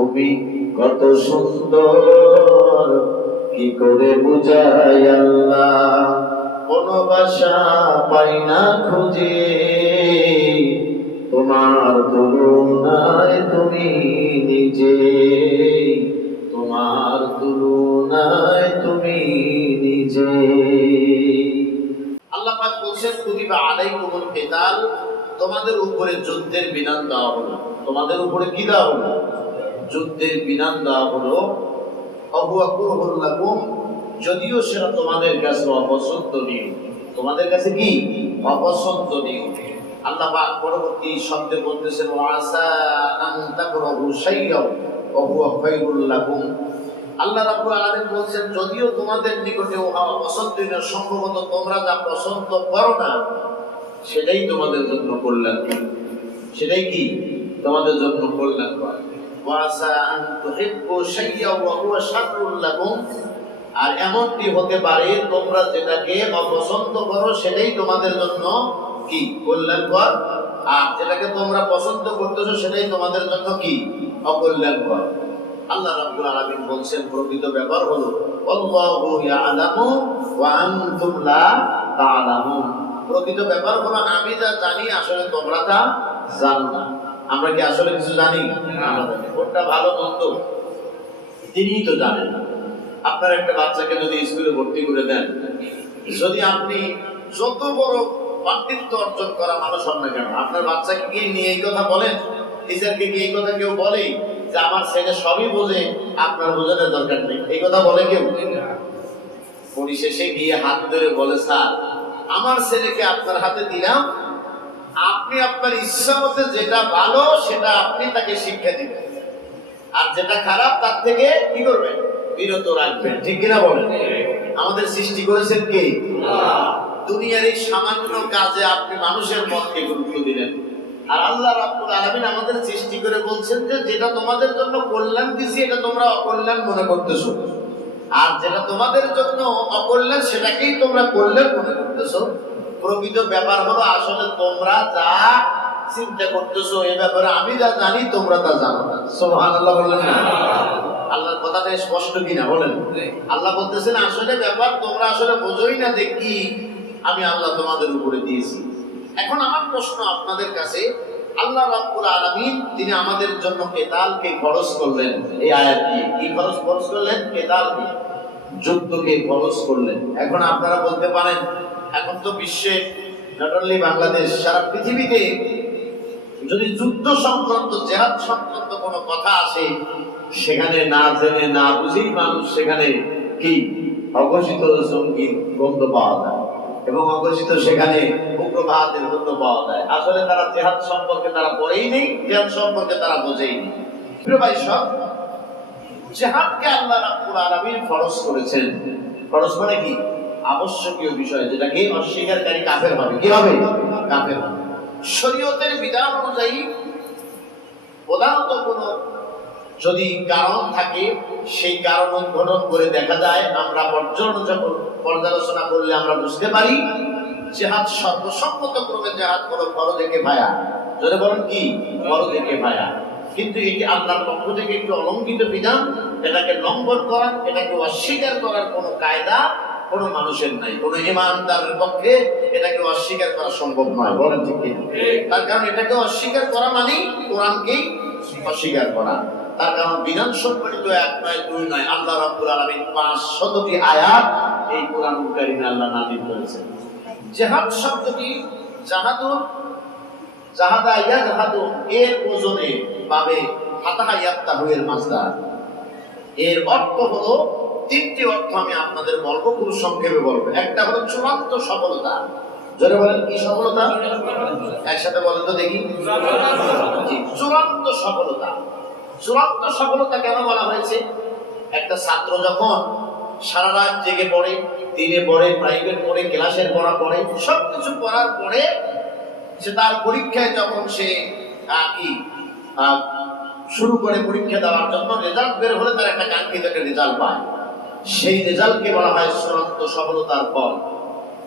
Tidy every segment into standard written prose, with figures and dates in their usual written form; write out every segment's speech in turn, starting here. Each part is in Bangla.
তুমি কত সুন্দর, কি করে বুঝাই আল্লাহ, কোন ভাষা পাই না খুঁজে, তোমার তুলনায় তুমি নিজে, তোমার তুলনায় তুমি নিজে। আল্লাহ পাক বলেন কুতিবা আলাইকুমুল কিতাল, তোমাদের উপরে যুদ্ধের বিধান দেওয়া হলো। তোমাদের উপরে কি দেওয়া হলো? যুদ্ধের বিধান দেওয়া হলো। অহুয়া কুরহুল লাকুম, যদিও সেটা তোমাদের কাছে অপছন্দনীয়। তোমাদের কাছে কি অপছন্দনীয়? আল্লাহ পাক পরবর্তী শব্দে বলতেছেন ওয়াসা আন তাকরাহু শাইয়্যান ওয়া হুয়া খায়রুল লাকুম। আল্লাহ রাব্বুল আলামিন বলেন যদিও তোমাদের নিকটে উহা অপছন্দনীয়, সম্ভবত তোমরা যা পছন্দ করো না সেটাই তোমাদের জন্য কল্যাণকর। সেটাই কি তোমাদের জন্য কল্যাণকর। ওয়াসা আন তুহিব্বু শাইয়্যান ওয়া হুয়া শাররুল লাকুম, আর এমনটি হতে পারে তোমরা যেটাকে অপছন্দ করো সেটাই তোমাদের জন্য কি কল্যাণকর, আর যেটাকে তোমরা পছন্দ করতেছো সেটাই তোমাদের জন্য কি অকল্যাণকর। আল্লাহ রাব্বুল আলামিন বলছেন প্রকৃত ব্যাপার হলো আল্লাহু ইয়ালামু ওয়া আনতুম লা তা'লামুন। প্রকৃত ব্যাপার হলো আমি যা জানি আসলে তোমরা তা জানো না। আমরা কি আসলে কিছু জানি? আমরা জানি কোনটা ভালো মন্দ তিনিই তো জানেন। আপনার একটা বাচ্চাকে যদি স্কুলে ভর্তি করে দেন, যদি আপনি যত বড় পাণ্ডিত্য অর্জন করা মানুষ হন না কেন, আপনার বাচ্চাকে গিয়ে নিয়ে এই কথা বলেন, টিচারকে গিয়ে এই কথা কেউ বলে যে আমার ছেলে সবই বোঝে, আপনার বোঝানোর দরকার নেই, এই কথা বলে কেউ? পরিশেষে গিয়ে হাত ধরে বলে স্যার আমার ছেলেকে আপনার হাতে দিলাম, আপনি আপনার ইচ্ছা মতে যেটা ভালো সেটা আপনি তাকে শিক্ষা দিবেন, আর যেটা খারাপ তার থেকে কি করবেন? বিরত রাখবেন। ঠিক কিনা বলেন? আমাদের সৃষ্টি করেছেন কে? দুনিয়ার এই সামান্য কাজে আপনি মানুষের মতকে গুরুত্ব দিলেন, আর আল্লাহ রাব্বুল আলামিন আমাদের সৃষ্টি করে বলছেন যে যেটা তোমাদের জন্য কল্যাণ দিছি এটা তোমরা অকল্যাণ মনে করতেছো, আর যেটা তোমাদের জন্য অকল্যাণ সেটাকেই তোমরা কল্যাণ মনে করতেছো। প্রকৃত ব্যাপার হলো আসলে তোমরা যা চিন্তা করতেছো এই ব্যাপারে আমি যা জানি তোমরা তা জানো না। সুবহানাল্লাহ বললেন না? আল্লাহর কথাটা স্পষ্ট কিনা বলেন? আল্লাহ বলতেছেন আসলে ব্যাপার তোমরা আসলে বোঝোই না যে কি আমি আল্লাহ তোমাদের উপরে দিয়েছি। এখন আমার প্রশ্ন আপনাদের কাছে, আল্লাহ রাব্বুল আলামিন তিনি আমাদের জন্য কেতালকে খরচ করলেন, এই আয়াত দিয়ে কি খরচ করলেন? কেতালকে, যুদ্ধকে খরচ করলেন। এখন আপনারা বলতে পারেন এখন তো বিশ্বে নট অনলি বাংলাদেশ, সারা পৃথিবীতে যদি যুদ্ধ সংক্রান্ত জিহাদ সংক্রান্ত কোনো কথা আসে সেখানে না জেনে না বুঝেই মানুষ সেখানে কি অঘোষিত সঙ্গীত গন্ধ পাওয়া যায় এবং অঘোষিত সেখানে উপপ্রভাতের গন্ধ পাওয়া যায়। আসলে তারা জিহাদ সম্পর্কে তারা পড়েই নেই, জিহাদ সম্পর্কে তারা বোঝেই নেই। প্রিয় ভাই সব, জিহাদকে আল্লাহ রাব্বুল আলামিন ফরজ করেছেন। ফরজ মানে কি? আবশ্যকীয় বিষয়, যেটাকে অস্বীকারী কাফের হবে। কি হবে? কাফের হবে। শরীয়তের বিধান অনুযায়ী প্রধানত কোনো যদি কারণ থাকে সেই কারণ উদ্ঘাটন করে দেখা যায়, আমরা পর্যালোচনা করলে আমরা বুঝতে পারি জিহাদ সর্বসম্মত ক্রমে জিহাদ হলো ফরজে কিফায়া। যদি বলেন কি ফরজে কিফায়া, কিন্তু এটি আল্লাহর পক্ষ থেকে একটু অলঙ্ঘিত বিধান, এটাকে লঙ্ঘন করা, এটাকে অস্বীকার করার কোনো কায়দা কোনো মানুষের নাই, কোনো ইমানদারের পক্ষে এটাকে অস্বীকার করা সম্ভব নয়। বলেন ঠিক কি? তার কারণ এটাকে অস্বীকার করা মানে কোরআনকেই অস্বীকার করা। তার কারণ বিধান সম্পর্কিত এক নয় দুই নয়, আল্লাহ রাব্বুল আলামিন 500টি আয়াত এই কোরআনুল কারীমে আল্লাহ নাযিল করেছেন। জিহাদ শব্দটি জাহাদা ইয়াজহাদু এর ওজনে পাবে ফাতাহা ইয়াফতাহু এর মাসদার। এর অর্থ হলো তিনটি অর্থ আমি আপনাদের বলবো, খুব সংক্ষেপে বলবো। একটা হলো চূড়ান্ত সফলতা। জোরে বলেন কি সফলতা? একসাথে বলেন তো দেখি। চূড়ান্ত সফলতা। চূড়ান্ত সফলতা কেন বলা হয়েছে? একটা ছাত্র যখন সারা রাত জেগে পড়ে, দিনে পড়ে, প্রাইভেট পড়ে, ক্লাসের পড়া পড়ে, সবকিছু পড়ার পরে সে তার পরীক্ষায় যখন সে শুরু করে পরীক্ষা দেওয়ার জন্য, রেজাল্ট বের হলে তার একটা কাঙ্ক্ষিত একটা রেজাল্ট পায়, সেই রেজাল্টকে বলা হয় চূড়ান্ত সফলতার ফল।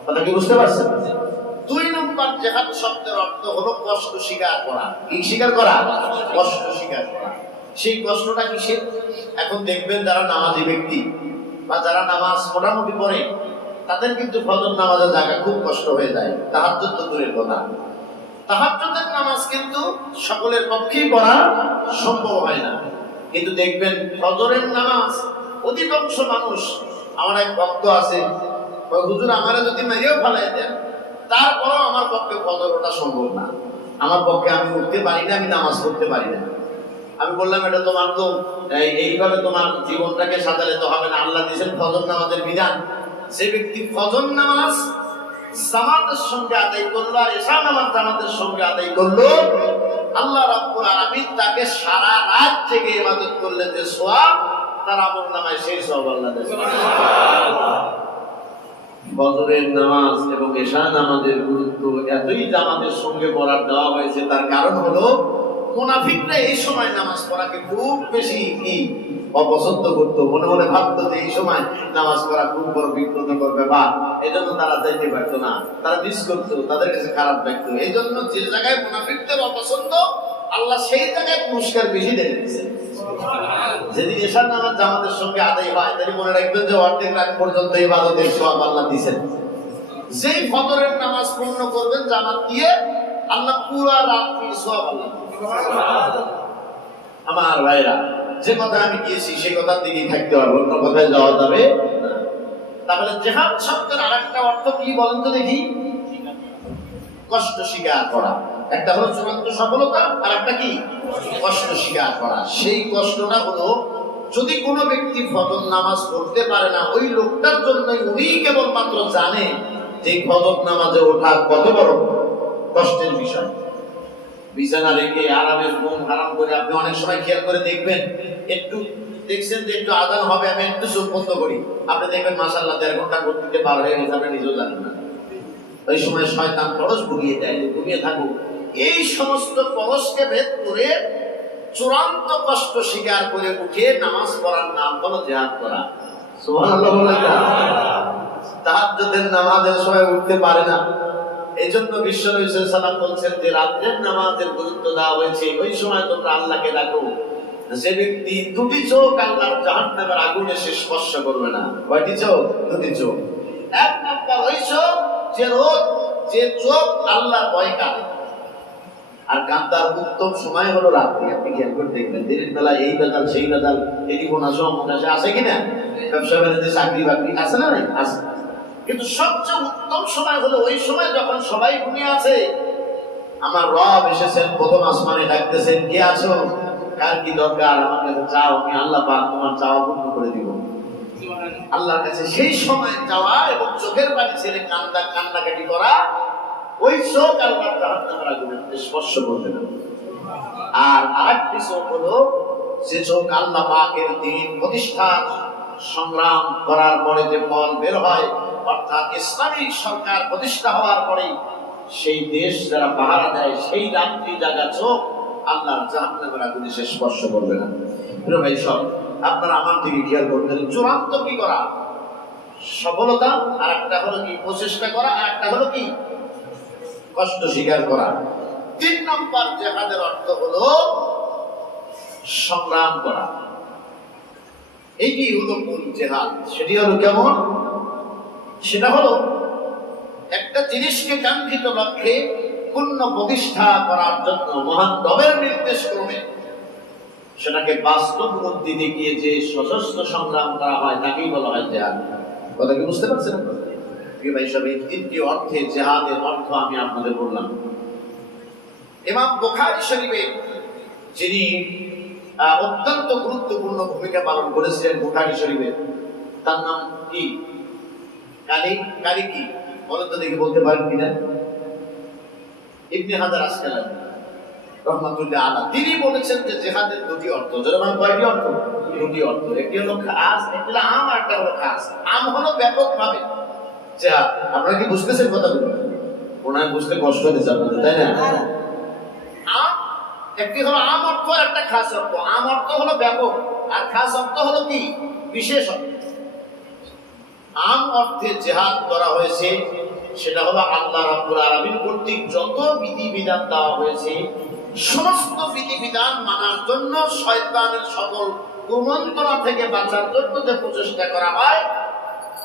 কথা কি বুঝতে পারছেন? 2 নম্বর জিহাদ শব্দের অর্থ হলো কষ্ট স্বীকার করা। কি স্বীকার করা? কষ্ট স্বীকার করা। সেই কষ্টটা কিসের? এখন দেখবেন যারা নামাজি ব্যক্তি বা যারা নামাজ মোটামুটি পড়ে, তাদের কিন্তু ফজর নামাজের জায়গা খুব কষ্ট হয়ে যায়। তাহাজ্জুদ তো দূরের কথা, তাহাজ্জুদের নামাজ কিন্তু সকলের পক্ষেই পড়া সম্ভব হয় না। কিন্তু দেখবেন ফজরের নামাজ অধিকাংশ মানুষ, আমার এক ভক্ত আছে, হুজুর আমারে যদি মেরেও ফেলাই দেন তারপরও আমার পক্ষে ফজর ওঠা সম্ভব না, আমার পক্ষে আমি উঠতে পারি না, আমি নামাজ পড়তে পারি না। আমি বললাম এটা তোমার তো এইভাবে তোমার জীবনটাকে সাজালে তো হবে না। আল্লাহ দিয়েছেন ফজর নামাজের বিধান। যে ব্যক্তি ফজর নামাজ জামাতের সঙ্গে আদায় করলো আর এশা নামাজ জামাতের সঙ্গে আদায় করলো, আল্লাহ রাব্বুল আলামিন তাকে সারা রাত জেগে ইবাদত করলে যে সওয়াব, তার আমলনামায় সেই সওয়াব আল্লাহ দেন। ফজরের নামাজ এবং এশা নামাজের গুরুত্ব এতই জামাতের সঙ্গে পড়ার দেওয়া হয়েছে, তার কারণ হলো মুনাফিকরা এই সময় নামাজ পড়াকে খুব বেশি অপছন্দ করতো, মনে মনে ভাবতো যে এই সময় নামাজ পড়া খুব বড় বিব্রতকর ব্যাপার, এই জন্য তারা যাইতে পারতো না, তারা মিস করতো, তাদের কাছে খারাপ লাগতো। এই জন্য যে জায়গায় মুনাফিকদের অপছন্দ, আল্লাহ সেই জায়গায় পুরস্কার বেশি দিয়ে দিচ্ছেন। যেদিন এশার নামাজ জামাতের সঙ্গে আদায় হয়, তাই মনে রাখবেন যে অর্ধেক রাত পর্যন্ত ইবাদতের সওয়াব আল্লাহ দিয়েছেন। যেই ফজরের নামাজ পূর্ণ করবেন জামাত দিয়ে, আল্লাহ পুরো রাত্রি সওয়াব আল্লাহ। আমার ভাইরা, যে কথা আমি গিয়েছি সেই কথার দিকেই থাকতে হবে, অন্য কথায় যাওয়া যাবে না। তাহলে জিহাদ শব্দের আরেকটা অর্থ কি বলেন তো দেখি? কষ্ট স্বীকার করা। একটা হলো চূড়ান্ত সফলতা, আর একটা কি? কষ্ট স্বীকার করা। সেই কষ্টটা হলো, যদি কোনো ব্যক্তি ফজর নামাজ পড়তে পারে না, ওই লোকটার জন্য উনি কেবলমাত্র জানে যে ফজর নামাজে ওঠা কত বড় কষ্টের বিষয়। বিছানা রেখে আরামের ঘুম হারাম করে আপনি অনেক সময় খেয়াল করে দেখবেন, একটু দেখছেন যে একটু আজান হবে, আমি একটু চোখ বন্ধ করি, আপনি দেখবেন মাশাআল্লাহ 1.5 ঘন্টা ঘুরতে পার হয়ে গেছে, আপনি নিজেও জানেন না। ওই সময় শয়তান পরশ ঘুরিয়ে দেয়, ঘুমিয়ে থাকুক। এই সমস্ত পরশকে ভেদ করে চূড়ান্ত কষ্ট স্বীকার করে উঠে নামাজ পড়ার নাম হলো জিহাদ করা। সুবহানাল্লাহ বলেন না? তাহাজ্জুদের নামাজের সময় উঠতে পারে না, এই জন্য বিশ্ব নবী সাল্লাল্লাহু আলাইহি ওয়াসাল্লাম বলছেন যে রাতের নামাজের গুরুত্ব দেওয়া হয়েছে। ওই সময় তোমরা আল্লাহকে ডাকো। যে ব্যক্তি দুটি চোখ আল্লাহর জাহান্নামের আগুনে সে স্পর্শ করবে না। কয়টি চোখ? দুটি চোখ। এক নাম্বার ওই চোখ যে চোখ আল্লাহর ভয় কাঁদে। আর কান্দার উত্তম সময় হলো রাত্রি। আপনি খেয়াল করে দেখবেন, দিনের বেলা এই বেদাল সেই বেদাল, টেলিফোন আসে অমুক আসে, আছে কিনা? ব্যবসা বাণিজ্যে চাকরি বাকরি আছে না নাই? আছে। কিন্তু সবচেয়ে উত্তম সময় হলো ওই সময় যখন সবাই ঘুমিয়ে আছে, আমার রব এসেছেন, প্রথম আসমানে ডাকতেছেন, কে আছো, কার কি দরকার, আমার কাছে চাও, আমি আল্লাহ পাক তোমার চাওয়া পূর্ণ করে দিব। আল্লাহর কাছে সেই সময় যাওয়া এবং চোখের পানি ছেড়ে কান্নাকাটি করা, ওই চোখ আল্লাহর জাহান্নামের আগুনে স্পর্শ করবে না। আর আরেকটি চোখ হলো যে চোখ আল্লাহ পাকের দ্বীন প্রতিষ্ঠার সংগ্রাম করার পরে যে ফল বের হয়, অর্থাৎ ইসলামী সরকার প্রতিষ্ঠা হওয়ার পরে সেই দেশ যারা পাহারা দেয়, সেই রাত্রি জাগা চোখ আল্লাহর জাহান্নামের আগুনে সে স্পর্শ করবে না। প্রিয় ভাই সব, আপনারা আমার দিকে খেয়াল করবেন, চূড়ান্ত কি করা? সফলতা। আর একটা হলো কি? প্রচেষ্টা করা। আর একটা হলো কি? কষ্ট স্বীকার করা। 3 নম্বর জিহাদের অর্থ হলো সংগ্রাম করা। এইটি হলো মূল জিহাদ। সেটি হলো কেমন? সেটা হলো একটা জিনিসকে কাঙ্ক্ষিত লক্ষ্যে পূর্ণ প্রতিষ্ঠা করার জন্য মহান রবের নির্দেশ ক্রমে সেটাকে বাস্তব রূপ দিতে গিয়ে যে সশস্ত্র সংগ্রাম করা হয়, তাকেই বলা হয় জিহাদ। কথা কি বুঝতে পারছেন? ভাই সব, এই 3টি অর্থে জিহাদের অর্থ আমি আপনাদের বললাম। ইমাম বুখারী শরীফে যিনি অত্যন্ত গুরুত্বপূর্ণ ভূমিকা পালন করেছিলেন বুখারী শরীফে, তার নাম কি? কারি কি বলেন তো দেখি, বলতে পারেন কিনা? ইবনে হাজার আসকালানী রাহমাতুল্লাহ আলাইহি, তিনি বলেছেন যে জিহাদের 2টি অর্থ। যেমন কয়টি অর্থ? 2টি অর্থ। একটি হলো খাস, একটি হলো আম, আর একটা হলো খাস। আম হলো ব্যাপকভাবে জিহাদ। আপনারা কি বুঝতেছেন কথাগুলো? ওনার বুঝতে কষ্ট হচ্ছে আপনাদের, তাই না? আম একটি হলো আম অর্থ, আর একটা খাস অর্থ। আম অর্থ হলো ব্যাপক, আর খাস অর্থ হলো কি? বিশেষ অর্থ। আম অর্থে জিহাদ করা হয়েছে সেটা হলো আল্লাহ রাব্বুল আলামিন কর্তৃক যত বিধিবিধান দেওয়া হয়েছে সমস্ত বিধিবিধান মানার জন্য, শয়তানের সকল কুমন্ত্রণা থেকে বাঁচার জন্য যে প্রচেষ্টা করা হয়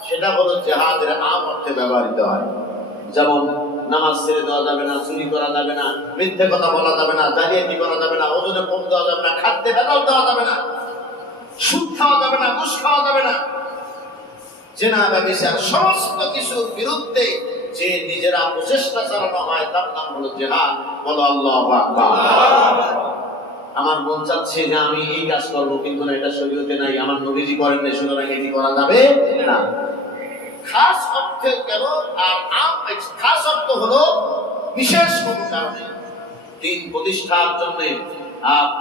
সেটা হলো জিহাদের আম অর্থে ব্যবহৃত হয়। যেমন নামাজ ছেড়ে দেওয়া যাবে না, চুরি করা যাবে না, মিথ্যে কথা বলা যাবে না, জালিয়াতি করা যাবে না, ওজনে কম দেওয়া যাবে না, খাদ্যে ভেজাল দেওয়া যাবে না, সুদ খাওয়া যাবে না, ঘুষ খাওয়া যাবে না, জেনা ব্যভিচার সমস্ত কিছুর বিরুদ্ধে যে নিজেরা প্রচেষ্টা চালানো হয় তার নাম হলো জিহাদ। বলো আল্লাহু আকবার। আমার মন চাচ্ছে যে আমি এই কাজ করবো, কিন্তু না, এটা শরীয়তে নাই, আমার নবীজি করেন না, সুতরাং এটি করা যাবে না। খাস অর্থে কেন, আর খাস অর্থ হলো বিশেষ কোন কারণে দিন প্রতিষ্ঠার জন্য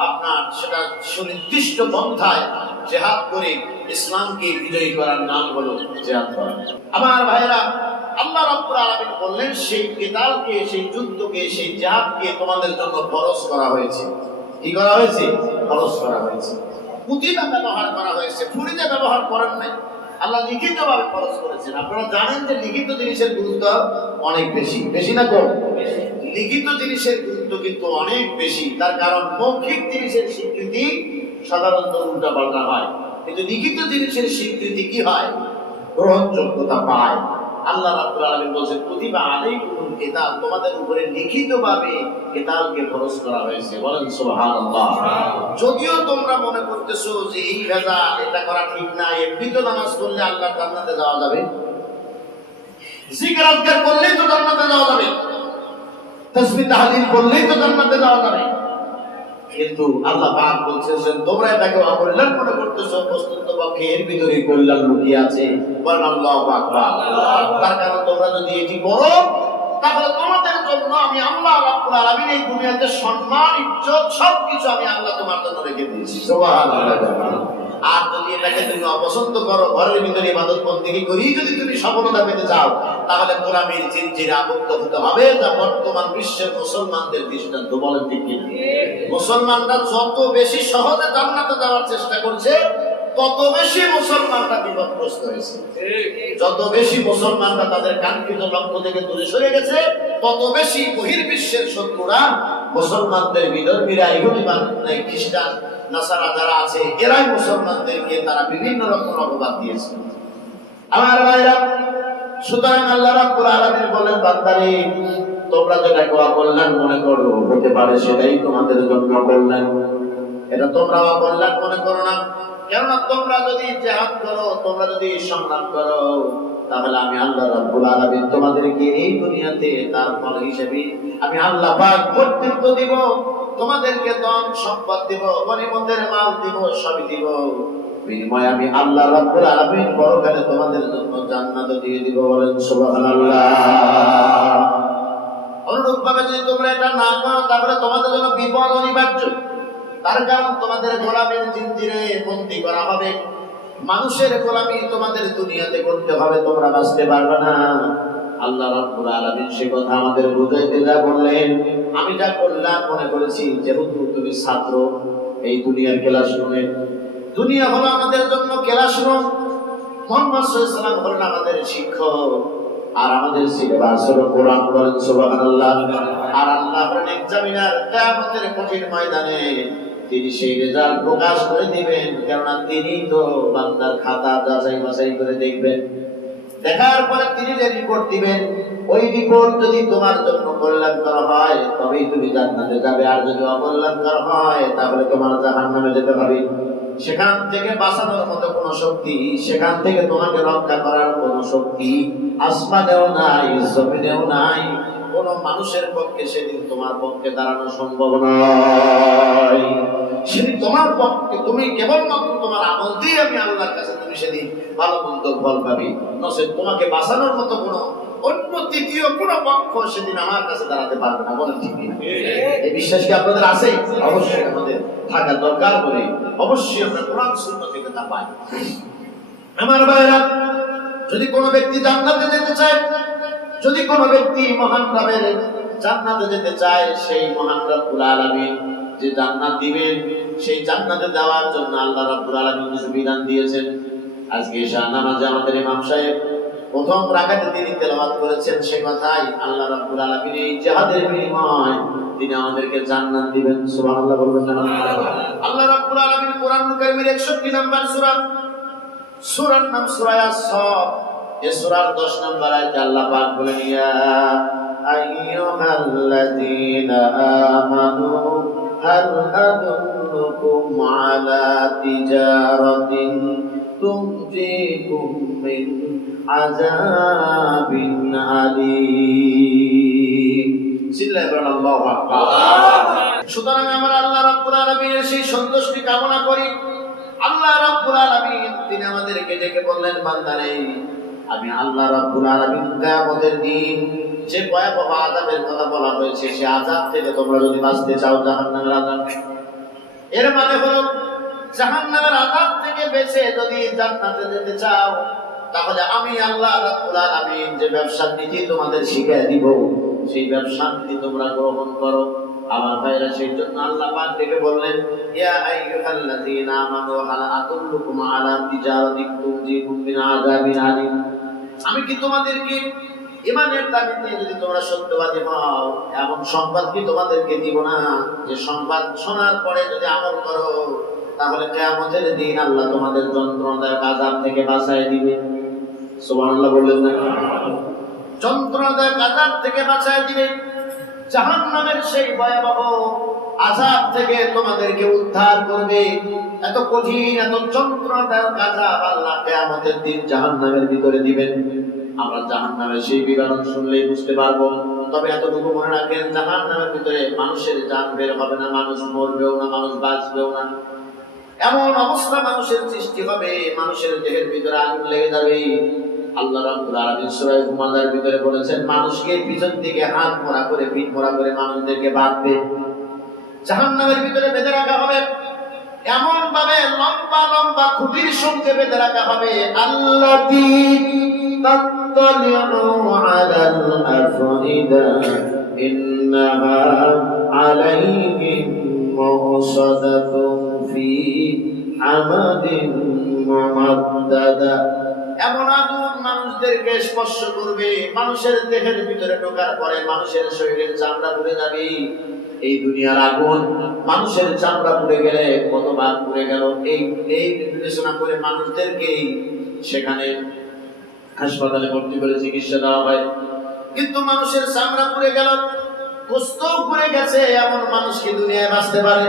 আপনার সেটা সুনির্দিষ্ট পন্থায় জিহাদ করে ইসলামকে বিজয়ী করার নাম হলো জিহাদ করা। আমার ভাইয়েরা, আল্লাহ রাব্বুল আলামিন বললেন সেই কিতালকে, সেই যুদ্ধকে, সেই জিহাদকে তোমাদের জন্য ফরজ করা হয়েছে। কি করা হয়েছে? ফরজ করা হয়েছে। কুতিবা ব্যবহার করা হয়েছে, ফরিদা ব্যবহার করেন নাই। আল্লাহ লিখিতভাবে ফরজ করেছেন। আপনারা জানেন যে লিখিত জিনিসের গুরুত্ব অনেক বেশি। বেশি না কম? লিখিত জিনিসের গুরুত্ব কিন্তু অনেক বেশি। তার কারণ মৌখিক জিনিসের স্বীকৃতি সাধারণত উল্টা পাল্টা হয়, কিন্তু লিখিত জিনিসের স্বীকৃতি কি হয়? গ্রহণযোগ্যতা পায়। আল্লাহ রাব্বুল আলামিন বলেন কুতিবা আলাইকুমুল কিতাল, তোমাদের উপরে লিখিতভাবে কিতালকে ফরজ করা হয়েছে। বলেন সুবহানাল্লাহ। যদিও তোমরা মনে করতেছো যে এই ভেজা, এটা করা ঠিক না, এমনি তো নামাজ পড়লে আল্লাহর জান্নাতে যাওয়া যাবে, জিকির আজকার করলেই তো জান্নাতে যাওয়া যাবে, তাসবিহ তাহলিল করলেই তো জান্নাতে যাওয়া যাবে, কিন্তু আল্লাহ পাক বলছেন তোমরা এটাকে অকল্যাণ মনে করতেছো, বস্তুতপক্ষে এর ভিতরে কল্যাণ লুকিয়ে আছে। বলেন আল্লাহু আকবার। তার কারণ তোমরা যদি এটি করো তাহলে তোমাদের জন্য আমি আল্লাহ রাব্বুল আলামিন এই দুনিয়াতে সম্মান, ইজ্জত সবকিছু আমি আল্লাহ তোমার জন্য রেখে দিয়েছি। সুবহানাল্লাহ। আর যদি এটাকে তুমি অপছন্দ করো, ঘরের ভিতরে ইবাদত বন্দেগী করি যদি তুমি সফলতা পেতে চাও, তাহলে গোলামীর জিনজিরে আবদ্ধ হতে হবে, যা বর্তমান বিশ্বের মুসলমানদের দৃষ্টান্ত। বলেন ঠিক কি? মুসলমানরা যত বেশি সহজে জান্নাতে যাওয়ার চেষ্টা করছে, তত বেশি মুসলমানরা বিপদগ্রস্ত হয়েছে। যত বেশি মুসলমানরা তাদের কাঙ্ক্ষিত লক্ষ্য থেকে দূরে সরে গেছে, তত বেশি বহির্বিশ্বের শত্রুরা মুসলমানদের, বিধর্মীরা, ইহুদি, খ্রিস্টান, নাসারা যারা আছে, এরাই মুসলমানদেরকে তারা বিভিন্ন রকম অপবাদ দিয়েছে। আমার ভাইরা, সুতরাং আল্লাহ রাব্বুল আলামিন বলেন বান্দারে, তোমরা যেটাকে অকল্যাণ মনে করো, হতে পারে সেটাই তোমাদের জন্য কল্যাণ। এটা তোমরা অকল্যাণ মনে করো না, কেননা তোমরা যদি জিহাদ করো, তোমরা যদি সংগ্রাম করো, তাহলে আমি আল্লাহ রাব্বুল আলামিন তোমাদেরকে এই দুনিয়াতে তার ফল হিসেবে আমি আল্লাহ পাক কর্তৃত্ব দিব, তোমাদেরকে ধন সম্পদ দিব, গনিমতের মাল দিব, সবই দিব। বিনিময়ে আমি আল্লাহ রাব্বুল আলামিন পরকালে তোমাদের জন্য জান্নাত দিয়ে দিব। বলেন সুবহানাল্লাহ। অনুরূপভাবে যদি তোমরা এটা না করো, তাহলে তোমাদের জন্য বিপদ অনিবার্য। তার কারণ তোমাদের গোলামীর জিনজিরে বন্দী করা হবে, মানুষের গোলামি তোমাদের দুনিয়াতে করতে হবে, তোমরা বাঁচতে পারবে না। আল্লাহ রাব্বুল আলামিন সে কথা আমাদের বুঝাইতে যা বললেন, আমি যা করলাম মনে করেছি, যেহেতু তুমি ছাত্র, এই দুনিয়ার ক্লাসরুমে, দুনিয়া হলো আমাদের জন্য ক্লাসরুম, মুহাম্মদ সাল্লাল্লাহু আলাইহি ওয়াসাল্লাম হলেন আমাদের শিক্ষক, আর আমাদের সিলেবাস হলো কোরআন। বলেন সুবহানাল্লাহ। আর আল্লাহ হলেন এক্সামিনার। কিয়ামতের কঠিন ময়দানে তিনি সেই রেজাল্ট প্রকাশ করে দিবেন, কেননা তিনি তো বান্দার খাতা যাচাই বাছাই করে দেখবেন। দেখার পরে তিনি যে রিপোর্ট দিবেন, ওই রিপোর্ট যদি তোমার জন্য কল্যাণকর হয় তবেই তুমি জান্নাতে যাবে, আর যদি অকল্যাণকর হয় তাহলে তোমার জাহান্নামে যেতে হবে। সেখান থেকে বাঁচানোর মতো কোনো শক্তি, সেখান থেকে তোমাকে রক্ষা করার কোনো শক্তি আসমানেও নাই, জমিনেও নাই। কোন মানুষের পক্ষে সেদিন তোমার পক্ষে দাঁড়ানো সম্ভব নয়। সেদিন তোমার পক্ষে তুমি কেবলমাত্র তোমার আমল দিয়ে আমি আল্লাহর কাছে তুমি সেদিন ভালো মন্দ ফল পাবি, নচেৎ তোমাকে বাঁচানোর মতো কোনো অন্য তৃতীয় কোনো পক্ষ সেদিন আমার কাছে দাঁড়াতে পারবে না। বলেন ঠিক কিনা? এই বিশ্বাস কি আপনাদের আছে? অবশ্যই আমাদের থাকা দরকার। করে অবশ্যই আমরা কোরআন সুন্নাহ থেকে তা পাই। আমার ভাইরা, যদি কোনো ব্যক্তি জান্নাতে যেতে চায়, যদি কোনো ব্যক্তি মহান রবের জান্নাতে যেতে চায়, সেই মহান রব্বুল আলামিন যে জান্নাত দিবেন, সেই জান্নাতে যাওয়ার জন্য আল্লাহ রাব্বুল আলামিন কিছু বিধান দিয়েছেন। আজকে ঈশা নামাজে আমাদের ইমাম সাহেব প্রথম রাকাতে তিনি তেলাওয়াত করেছেন সে কথাই আল্লাহ রাব্বুল আলামিন এই জিহাদের বিনিময় তিনি আমাদেরকে জান্নাত দিবেন। সুবহানাল্লাহ বলবেন না? আল্লাহ রাব্বুল আলামিন কোরআনুল কারীমের 61 নম্বর সূরা, সূরার নাম সূরা আস-সাফ, এই সূরার 10 নম্বর আয়াতে আল্লাহ পাক বলেন, ইয়া আইয়ুহাল্লাযীনা আমানু হাল আদুল্লুকুম আলা তিজারাতিন তুনজিকুম মিন আযাবিন আলীম। চিল্লায়ে বলেন আল্লাহু আকবার। সুতরাং আমরা আল্লাহ রাব্বুল আলামিনের সেই সন্তুষ্টি কামনা করি। আল্লাহ রাব্বুল আলামিন তিনি আমাদেরকে ডেকে বললেন, বান্দারে আমি আল্লাহ রাব্বুল আলামিন কিয়ামতের দিন যে ভয়াবহ আযাবের কথা বলা হয়েছে সে আযাব থেকে তোমরা যদি বাঁচতে চাও, জাহান্নামের আযাব, এর মানে হলো জাহান্নামের আযাব থেকে বেঁচে যদি জান্নাতে যেতে চাও তাহলে আমি আল্লাহ রাব্বুল আলামিন যে ব্যবসার নীতি তোমাদের শিখিয়ে দিব সেই ব্যবসার নীতি তোমরা গ্রহণ করো। আমার ভাইরা সেই জন্য আল্লাহ পাক ডেকে বললেন, ইয়া আইয়ুহাল্লাযীনা আমানু হাল আদুল্লুকুম আলা তিজারাতিন তুনজিকুম মিন আযাবিন আলীম। আমি কি তোমাদেরকে ঈমানের দাবিতে যদি তোমরা সত্যবাদী হও এমন সংবাদ কি তোমাদেরকে দিব না যে সংবাদ শোনার পরে যদি আমল করো তাহলে কিয়ামতের দিন আল্লাহ তোমাদের যন্ত্রণাদায়ক আযাব থেকে বাঁচায় দিবে। সুবহানাল্লাহ বললেন না? যন্ত্রণাদায়ক আযাব থেকে বাঁচায় দিবে, জাহান্নামের সেই ভয়াবহ আযাব থেকে তোমাদেরকে উদ্ধার করবে। এত কঠিন এত যন্ত্রণাদায়ক আযাব আল্লাহ কিয়ামতের দিন জাহান্নামের ভিতরে দিবেন। আমরা জাহান্নামের সেই বিবরণ শুনলেই বুঝতে পারবো। তবে এতটুকু মনে রাখেন, জাহান্নামের ভিতরে মানুষের জান বের হবে না, মানুষ মরবেও না, মানুষ বাঁচবেও না। এমন অবস্থা মানুষের সৃষ্টি হবে, মানুষের দেহের ভিতরে আগুন লেগে যাবে। আল্লাহ রাব্বুল আলামিন সূরা হুমাযার ভিতরে বলেছেন, মানুষকে পিছন থেকে হাত মোড়া করে পিঠ মোড়া করে মানুষদেরকে বাঁধবে, জাহান্নামের ভিতরে বেঁধে রাখা হবে। এমন ভাবে লম্বা লম্বা খুঁটির সঙ্গে বেঁধে রাখা হবে, আল্লাতী তাত্তালিউ আলাল আফইদা ইন্নাহা আলাইহিম মুসাদাতুন ফি আমাদিন মুমাদ্দাদা। এমন আগুন মানুষদেরকে স্পর্শ করবে, মানুষের দেহের ভিতরে ঢোকার পরে মানুষের শরীরের চামড়া পুড়ে যাবে। এই দুনিয়ার আগুন মানুষের চামড়া পুড়ে গেলে কতবার পুড়ে গেল এই এই বিবেচনা করে মানুষদেরকে সেখানে হাসপাতালে ভর্তি করে চিকিৎসা দেওয়া হয়। কিন্তু মানুষের চামড়া পুড়ে গেল, গোশত পুড়ে গেছে, এমন মানুষ কি দুনিয়ায় বাঁচতে পারে?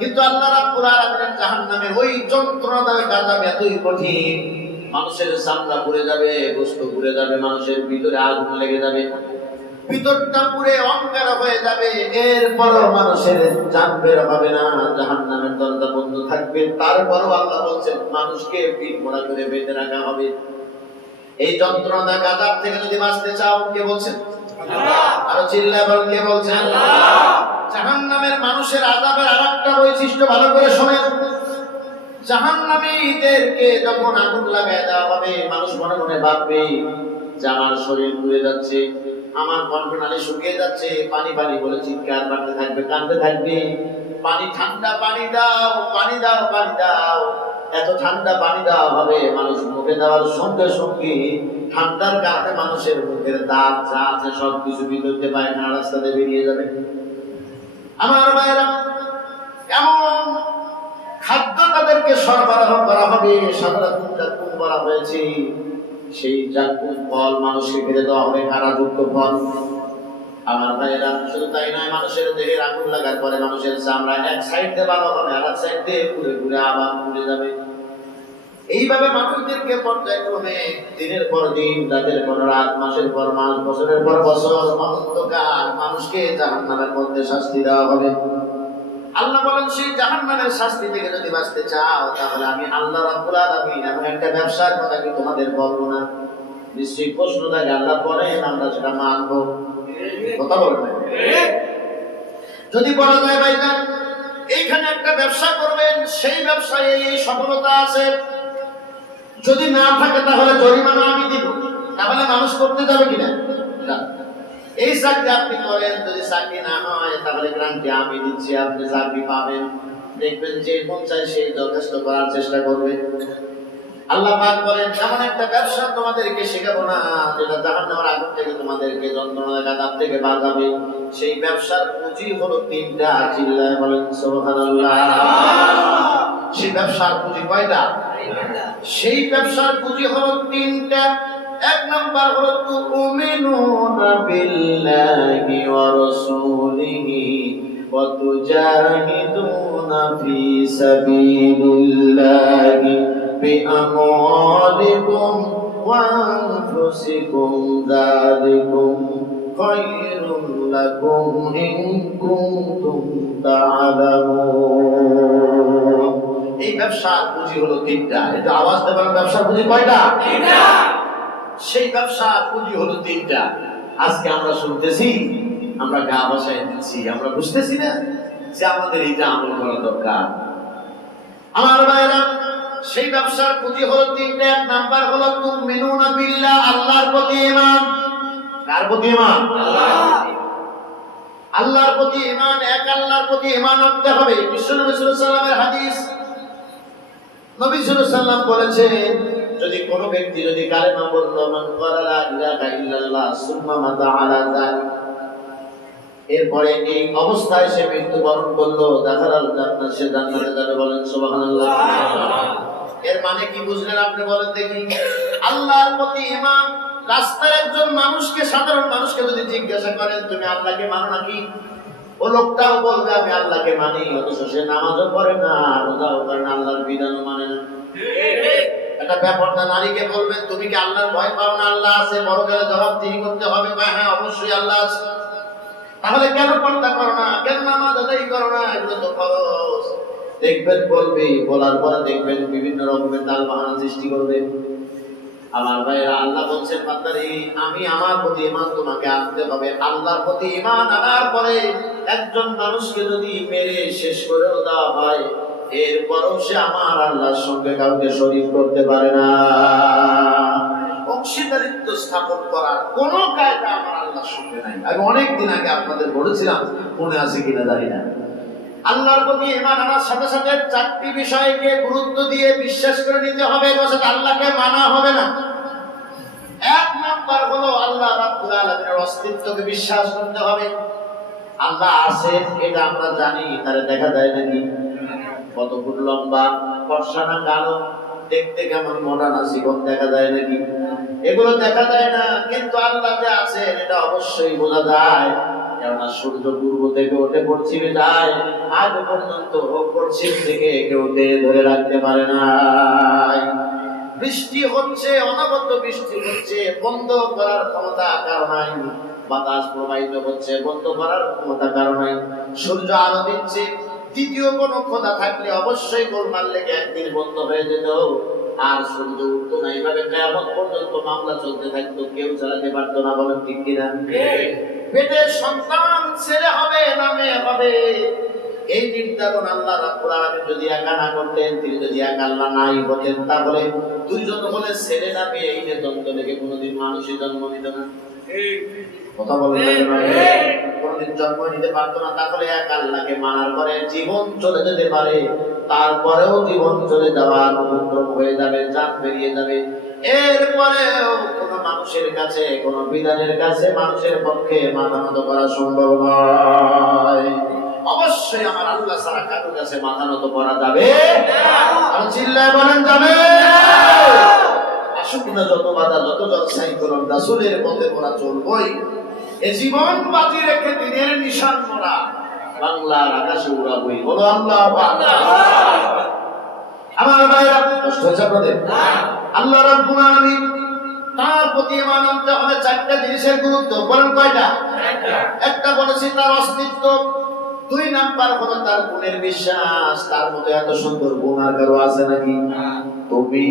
কিন্তু আল্লাহ রাব্বুল আলামিন জাহান্নামের ওই যন্ত্রণাদায়ক আযাব এতই কঠিন, মানুষের চামড়া পুড়ে যাবে, গোশত পুড়ে যাবে, মানুষের ভিতরে আগুন লেগে যাবে, ভিতরটা পুড়ে অন্ধকার হয়ে যাবে, এরপরও মানুষের জান বের হবে না, জাহান্নামের দরজা বন্ধ থাকবে। তারপরও আল্লাহ বলছেন মানুষকে পিঠ মোড়া করে বেঁধে রাখা হবে। এই যন্ত্রণাদায়ক আযাব থেকে যদি বাঁচতে চাও, কে বলছেন? আল্লাহ। আরো চিল্লায়ে বলেন, কে বলছেন? আল্লাহ। জাহান্নামের মানুষের আযাবের আরেকটা বৈশিষ্ট্য ভালো করে শুনেন। জাহান্নামীদেরকে যখন আগুন লাগায় দেওয়া হবে, মানুষ মনে মনে ভাববে যে আমার শরীর পুড়ে যাচ্ছে, আমার কণ্ঠনালী শুকিয়ে যাচ্ছে, পানি পানি বলে চিৎকার করতে থাকবে, কাঁদতে থাকবে, পানি ঠান্ডা পানি দাও, পানি দাও, পানি দাও। এত ঠান্ডা পানি দেওয়া হবে, মানুষ মুখে দেওয়ার সঙ্গে সঙ্গে ঠান্ডার কারণে মানুষের মুখের দাঁত যা আছে সবকিছু ভিতরতে পায়খানা রাস্তাতে বেরিয়ে যাবে। আমার ভাইরা, এমন খাদ্য তাদেরকে সরবরাহ করা হবে, সাধারণ জাকুম বলা হয়েছে, সেই জাকুম ফল মানুষকে খেতে দেওয়া হবে, কারাযুক্ত ফল। আমার ভাইরা, শুধু তাই নয়, মানুষের দেহে আগুন লাগার পরে মানুষের চামড়া এক সাইড দিয়ে ভালো হবে, আর এক সাইড দিয়ে পুড়ে পুড়ে আবার পুড়ে যাবে। এইভাবে মানুষদেরকে পর্যায়ক্রমে দিনের পর দিন, রাতের পর রাত, মাসের পর মাস, বছরের পর বছর, অনন্তকাল মানুষকে জাহান্নামের মধ্যে শাস্তি দেওয়া হবে। আল্লাহ বলেন, সেই জাহান্নামের শাস্তি থেকে যদি বাঁচতে চাও তাহলে আমি আল্লাহ রাব্বুল আলামিন এমন একটা ব্যবসার কথা কি তোমাদের বলবো না? নিশ্চয়ই প্রশ্ন থাকে, আল্লাহ বলেন আমরা সেটা মানবো, কথা বলবেন? যদি বলা যায় ভাইজান এইখানে একটা ব্যবসা করবেন, সেই ব্যবসায় এই সফলতা আছে, যদি না থাকে তাহলে জরিমানা আমি দিব, তাহলে মানুষ করতে যাবে কিনা? এই চাকরি আপনি করেন, যদি চাকরি না হয় তাহলে গ্রান্টি আমি দিচ্ছি, আপনি চাকরি পাবেন। দেখবেন যে মন চায় সেই যথেষ্ট করার চেষ্টা করবে। আল্লাহ পাক বলেন এমন একটা ব্যবসা তোমাদেরকে শেখাবো না যেটা জাহান্নামের আগুন থেকে তোমাদেরকে যন্ত্রণা আযাব থেকে বাঁচাবে। সেই ব্যবসার পুঁজি হলো তিনটা, চিল্লায় বলেন সুবহানাল্লাহ। সেই ব্যবসার পুঁজি কয়টা? সেই ব্যবসার পুঁজি হলো তিনটা। এক নাম্বার হলো তুমিনুনা বিল্লাহি ওয়া রাসূলিহি ওয়া তুজাহিদুনা ফি সাবিলিল্লাহি বিআমওয়ালিকুম ওয়া আনফুসিকুম যালিকুম খায়রুল লাকুম ইন কুনতুম তা'লামুন। এই ব্যবসার পুঁজি হলো তিনটা। এটা আওয়াজ দেবেন, ব্যবসার পুঁজি কয়টা? তিনটা। সেই ব্যবসার পুঁজি হলো তিনটা। আজকে আমরা শুনতেছি, আমরা গা ভাসায় দিচ্ছি, আমরা বুঝতেছি না যে আমাদের এটা আমল করা দরকার। আমার ভাইরা, সেই ব্যবসার পুঁজি হলো তিনটা। এক নাম্বার হলো তুমিনুনা বিল্লাহ, আল্লাহর প্রতি ঈমান। কার প্রতি ঈমান? আল্লাহর প্রতি ঈমান। এক আল্লাহর প্রতি ঈমান আনতে হবে। বিশ্বনবী সাল্লাল্লাহু আলাইহি ওয়াসাল্লামের হাদিস, নবী সাল্লাল্লাহু আলাইহি ওয়াসাল্লাম বলেছেন, যদি কোন ব্যক্তি যদি কালেমা বলল, মান ক্বালা লা ইলাহা ইল্লাল্লাহ সুম্মা মাতা আলা যালিক, এরপরে এই অবস্থায় সে মৃত্যুবরণ করলো, দাখালাল জান্নাত, সে জান্নাতে যাবে। বলেন সুবহানাল্লাহ। এর মানে কি বুঝলেন আপনি বলেন দেখি? আল্লাহর প্রতি ঈমান। রাস্তায় একজন মানুষকে, সাধারণ মানুষকে যদি জিজ্ঞাসা করেন তুমি আল্লাহকে মানো নাকি, ও লোকটাও বলবে আমি আল্লাহকে মানি, অথচ সে নামাজও পড়ে না, রোজাও করে না, আল্লাহর বিধানও মানে না। একটা ব্যাপারটা নারীকে বলবেন তুমি কি আল্লাহর ভয় পাও না? আল্লাহ আছে, পরকালে জবাবদিহি করতে হবে। হ্যাঁ, অবশ্যই আল্লাহ আছে। তাহলে কেন পর্দা করো না, কেন নামাজ আদায় করো না? এগুলো তো ফরজ। দেখবেন বলবে, বলার পরে দেখবেন বিভিন্ন রকমের তাল বাহানা সৃষ্টি করবে। আমার ভাইরা, আল্লাহ বলছেন বান্দারে আমি আমার প্রতি ঈমান তোমাকে আনতে হবে। আল্লাহর প্রতি ঈমান আনার পরে একজন মানুষকে যদি মেরে শেষ করেও দেওয়া হয়, এরপরও সে আমার আল্লাহর সঙ্গে কাউকে শরীক করতে পারে না। অংশীদারিত্ব স্থাপন করার কোন কায়দা আমার আল্লাহর সঙ্গে নাই। আমি অনেকদিন আগে আপনাদের বলেছিলাম, মনে আছে কিনা জানি না। আল্লাহর প্রতি ঈমান আনার সাথে সাথে চারটি বিষয়কে গুরুত্ব দিয়ে বিশ্বাস করে নিতে হবে, বসে আল্লাহকে মানা হবে না। এক নাম্বার হলো আল্লাহ রাব্বুল আলামিনের অস্তিত্বকে বিশ্বাস করতে হবে। আল্লাহ আছেন এটা আমরা জানি, তারে দেখা যায় নাকি? কত ফুট লম্বা, ফর্সা না কালো, দেখতে কেমন মোটা না চিকন, দেখা যায় নাকি? এগুলো দেখা যায় না, কিন্তু আল্লাহ যে আছেন এটা অবশ্যই বোঝা যায়। কেননা সূর্য পূর্ব থেকে ওঠে পশ্চিমে যায়, আজ পর্যন্ত পশ্চিম থেকে কেউ ধরে রাখতে পারে না। বৃষ্টি হচ্ছে, অনবরত বৃষ্টি হচ্ছে, বন্ধ করার ক্ষমতা কারো নাই। বাতাস প্রবাহিত হচ্ছে, বন্ধ করার ক্ষমতা কারো নাই। সূর্য আলো দিচ্ছে, দ্বিতীয় কোন খোদা থাকলে অবশ্যই গোলমাল লেগে একদিন বন্ধ হয়ে যেত। আর সূর্য উঠতো না, এইভাবে কিয়ামত পর্যন্ত মামলা চলতে থাকতো, কেউ চালাতে পারতো না। বলেন ঠিক কিনা? পেটের সন্তান ছেলে হবে না মেয়ে হবে, এই নির্ধারণ আল্লাহ রাব্বুল আলামিন যদি একা না করতেন, তিনি যদি একা আল্লাহ নাই হতেন, তাহলে দুইজন হলে ছেলে না মেয়ে, এই দ্বন্দ্ব থেকে কোনোদিন মানুষের জন্ম নিত না। কথা বলেন না? কোনোদিন জন্ম নিতে পারতো না। তাহলে এক আল্লাহকে মানার পরে জীবন চলে যেতে পারে, তারপরেও জীবন চলে যাওয়ার উপক্রম হয়ে যাবে, জান বেরিয়ে যাবে। এরপরেও কোন মানুষের কাছে, কোন বিধানের কাছে মানুষের পক্ষে মাথা নত করা সম্ভব নয়। অবশ্যই আমার আল্লাহ ছাড়া কারোর কাছে মাথা নত করা যাবে না। চিল্লায় বলেন যাবে। আসুক না যত বাধা, যত জলসাই করুন, রাসূলের পথে মোরা চলবই। এ জীবন বাজি রেখে দিনের নিশান মোরা বাংলার আকাশে উড়াবই। বলো আল্লাহু আকবার। আমার ভাইরা, কষ্ট হচ্ছে আপনাদের? আল্লাহ রাব্বুল আলামিন তার প্রতি ঈমান আনতে হবে। চারটা জিনিসের গুরুত্ব, বলেন কয়টা? একটা বলেছি তার অস্তিত্ব, দুই নাম্বার হলো তার গুণের বিশ্বাস। তার মতো এত সুন্দর গুণ আর কারো আছে নাকি? তুমি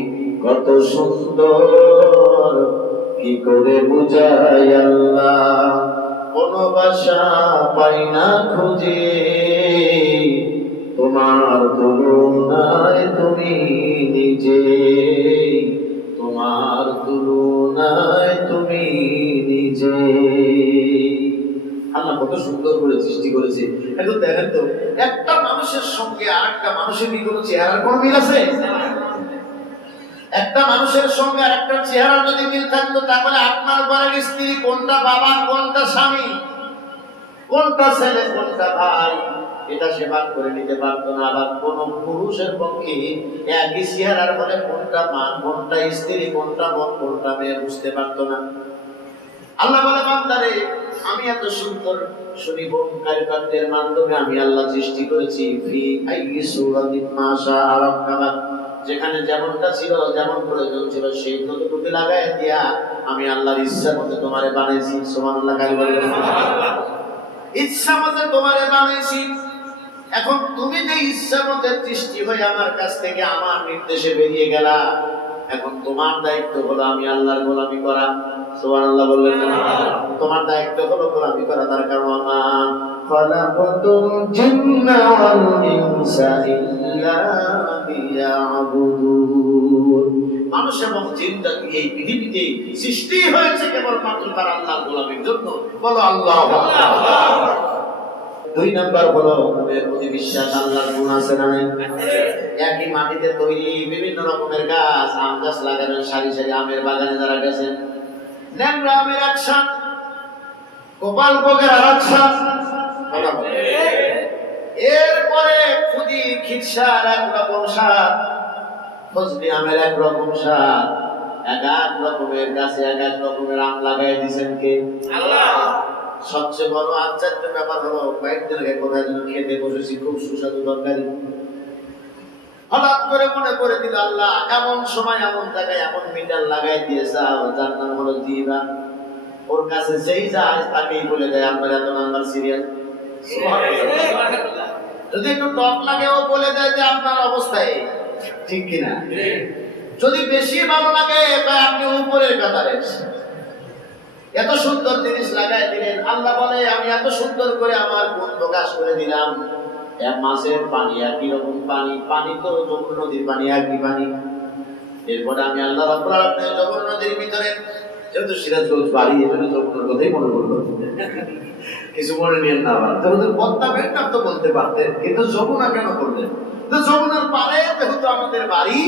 কত সুন্দর, কি করে বুঝাই আল্লাহ, কোন ভাষা পাই না খুঁজে, তোমার তুলনায় তুমি নিজে, তোমার তুলনায় তুমি নিজে। আল্লাহ কত সুন্দর করে সৃষ্টি করেছে। এখন দেখেন তো, একটা মানুষের সঙ্গে আরেকটা মানুষের কি কোনো চেহারার কোনো মিল আছে? একটা মানুষের সঙ্গে আর একটা চেহারা যদি মিল থাকতো, তাহলে আপনার ঘরের স্ত্রী কোনটা বাবা, কোনটা স্বামী, কোনটা ছেলে, কোনটা ভাই, এটা সে ভাগ করে নিতে পারতো না। আবার কোন পুরুষের পক্ষে একই চেহারার ফলে কোনটা মা, কোনটা স্ত্রী, কোনটা বোন, কোনটা মেয়ে বুঝতে পারতো না। আল্লাহ বলে, বান্দারে আমি এত সুন্দর সুনিপুণকারী বান্দার মাধ্যমে আমি আল্লাহ সৃষ্টি করেছি। ফি আইয়ি সূরাতিন মা শাআ রাক্কাবা, যেখানে যেমনটা ছিল, যেমন প্রয়োজন ছিল সেই ততটুকু লাগায় দিয়া আমি আল্লাহর ইচ্ছা মতো তোমারে বানাইছি। সুবহানাল্লাহ। কালী বলেন ইচ্ছা মতো তোমারে বানাইছি। এখন তুমি যে ইচ্ছা মতো সৃষ্টি হয়ে আমার কাছ থেকে আমার নির্দেশে বেরিয়ে গেলা, এখন তোমার দায়িত্ব হলো আমি আল্লাহর গোলামি করা। সুবহানাল্লাহ বললেন না? তোমার দায়িত্ব হলো গোলামি করা। তার কারণ মা খালাকাতুল জিন্না ওয়াল ইনসা ইল্লা লিয়াবুদুন, মানুষ এবং জিন জাতি এই পৃথিবীতে সৃষ্টি হয়েছে কেবলমাত্র তার আল্লাহর গোলামির জন্য। বলো আল্লাহু আকবার। দুই নাম্বার হলো আমাদের প্রতি বিশ্বাস। আল্লাহর গুণ আছে না নাই? একই মাটিতে তৈরি বিভিন্ন রকমের গাছ, আম গাছ লাগাবেন সারি সারি, আমের বাগানে যারা গেছেন, ন্যাংরা আমের এক স্বাদ, গোপাল ভোগের আর এক স্বাদ, এরপরে খুদি খিরসার এক রকম স্বাদ, ফজলি আমের এক রকম স্বাদ। এক এক রকমের গাছে এক এক রকমের আম লাগাই দিয়েছেন কে? আল্লাহ। সবচেয়ে বড় আশ্চর্য ব্যাপার হলো, কয়েকদিন আগে কোথায় যেন খেতে বসেছি, খুব সুস্বাদু তরকারি। হঠাৎ করে মনে করে দিল আল্লাহ এমন সময় এমন জায়গায় এমন মিটার লাগাই দিয়েছে, যার নাম হলো জিবা। ওর কাছে যেই যায় তাকেই বলে দেয় আপনার এত নাম্বার সিরিয়াল। যদি একটু টক লাগে ও বলে দেয় যে আপনার অবস্থায়, ঠিক কিনা? যদি বেশি ভালো লাগে তাই আপনি উপরের কাতারে। এত সুন্দর জিনিস লাগাই দিলেন। আল্লাহ বলে আমি এত সুন্দর করে আমার গুণ প্রকাশ করে দিলাম। এক মাসের পানি একই রকম পানি, পানি তো যমুনা নদীর পানি, একই পানি। এরপরে আমি আল্লাহ রাব্বুল আলামিন যমুনা নদীর ভিতরে, যেহেতু সিরাজগঞ্জ বাড়ি, এজন্য যমুনার কথাই মনে পড়লো। কিছু মনে নিয়েন না, আবার যেহেতু পদ্মা মেঘনা তো বলতে পারতেন, কিন্তু যমুনা কেন বললেন? তো যমুনার পাড়ে যেহেতু আমাদের বাড়ি,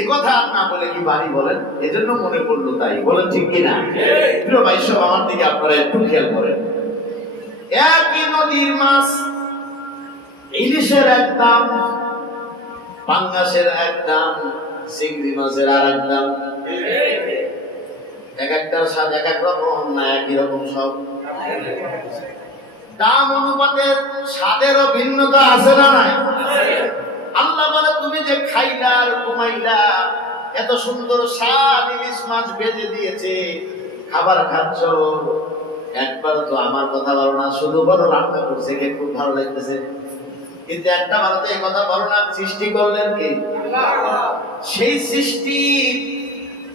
এ কথা না বলে কি বাড়ি বলেন, এজন্য মনে পড়লো, তাই বলেন, ঠিক কিনা? প্রিয় ভাই সব, আমার দিকে আপনারা একটু খেয়াল করেন। একই নদীর মাছ, ইলিশের এক দাম, পাঙ্গাসের এক দাম, চিংড়ি মাছের আর এক দাম। এক একটার স্বাদ এক এক রকম না একই রকম? সব দাম অনুপাতে স্বাদেরও ভিন্নতা আছে না নাই? আল্লাহ বলে তুমি যে খাইলা আর ঘুমাইলা, এত সুন্দর স্বাদ ইলিশ মাছ ভেজে দিয়েছে, খাবার খাচ্ছ, একবার তো আমার কথা বলো না, শুধু বলো রান্না করছে কে, খুব ভালো লাগতেছে। কিন্তু একটা ভারতে এই কথা বলো না, সৃষ্টি করলেন কে? সেই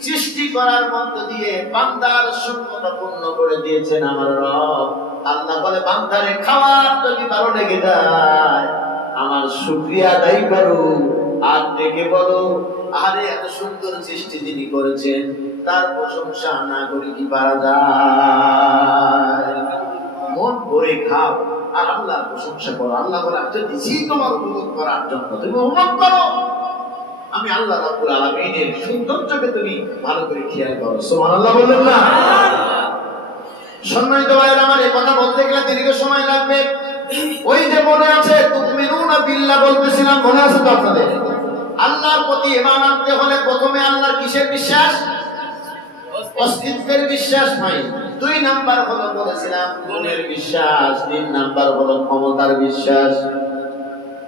সৃষ্টি করার মধ্য দিয়ে বান্দার শূন্যতা পূর্ণ করে দিয়েছেন আমার রব। আল্লাহ বলে বান্দারে খাওয়ার যদি ভালো লেগে যায়, আমার শুকরিয়া আদায় করো, আর ডেকে বলো আরে এত সুন্দর সৃষ্টি যিনি করেছেন তার প্রশংসা না করি কি পারা যায়? মন ভরে খাও আর আল্লাহর প্রশংসা করো। আল্লাহ বলে আমি তো দিছি তোমার উপভোগ করার জন্য, তুমি উপভোগ করো। আমি আল্লাহ রাব্বুল আলামিনের সৌন্দর্যকে তুমি ভালো করে খেয়াল করো। সুবহানাল্লাহ বললেন না? সম্মানিত ভাইরা আমার, এই কথা বলতে গেলে দীর্ঘ সময় লাগবে। ওই যে মনে আছে তুমিনুনা বিল্লাহ বলতেছিলাম, মনে আছে তো আপনাদের? আল্লাহর প্রতি ঈমান আনতে হলে প্রথমে আল্লাহর কিসের বিশ্বাস? অস্তিত্বের বিশ্বাস ভাই। দুই নাম্বার হলো বলেছিলাম গুণের বিশ্বাস, তিন নাম্বার হলো ক্ষমতার বিশ্বাস।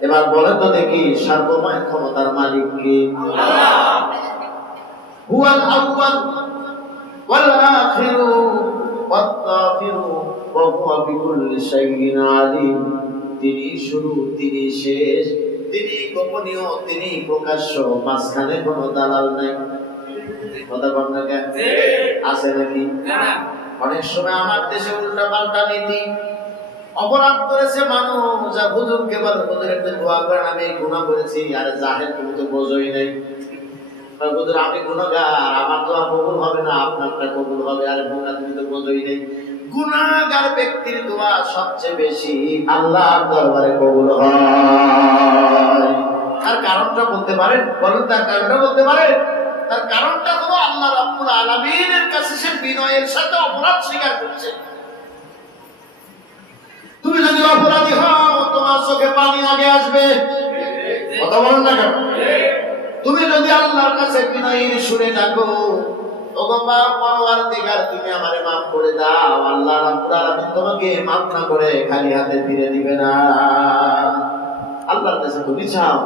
এবার বলেন তো দেখি সার্বময় ক্ষমতার মালিক কে? আল্লাহ। হুয়াল আউয়াল ওয়াল আখিরু ওয়াত তাফিরু ওয়া হুয়া বিকুল্লি শাইইন আলিম। তিনি শুরু, তিনি শেষ, তিনি গোপনীয়, তিনি প্রকাশ্য, মাঝখানে কোনো দালাল নাই। কথা বল না কেন? আছে নাকি? অনেক সময় আমার দেশে উল্টা পাল্টা নীতি। অপরাধ করেছে মানুষ, যা হুজুরকে বলে হুজুর একটু দোয়া করেন, আমি এই গুনাহ করেছি। আরে জাহেল, তুমি তো বোঝোই নাই। হুজুর আমি গুনাহগার, আমার দোয়া কবুল হবে না, আপনারটা কবুল হবে। আরে বোকা, তুমি তো বোঝোই নাই। গুনাহগার ব্যক্তির দোয়া সবচেয়ে বেশি আল্লাহর দরবারে কবুল হয়। আর কারণটা বলতে পারেন? বলুন, তার কারণটা বলতে পারেন? তার কারণটা হলো আল্লাহ রাব্বুল আলামিনের কাছে সে বিনয়ের সাথে অপরাধ স্বীকার করছে। তুমি যদি অপরাধী হও তোমার চোখে পানি আগে আসবে, কথা বলেন না কেন? তুমি যদি আল্লাহর কাছে বিনয়ের সুরে ডাকো, ওগো পরওয়ারদিগার তুমি আমারে মাফ করে দাও, আল্লাহ রাব্বুল আলামিন তোমাকে মাফ না করে খালি হাতে ফিরে দিবে না। আল্লাহর কাছে তুমি চাও,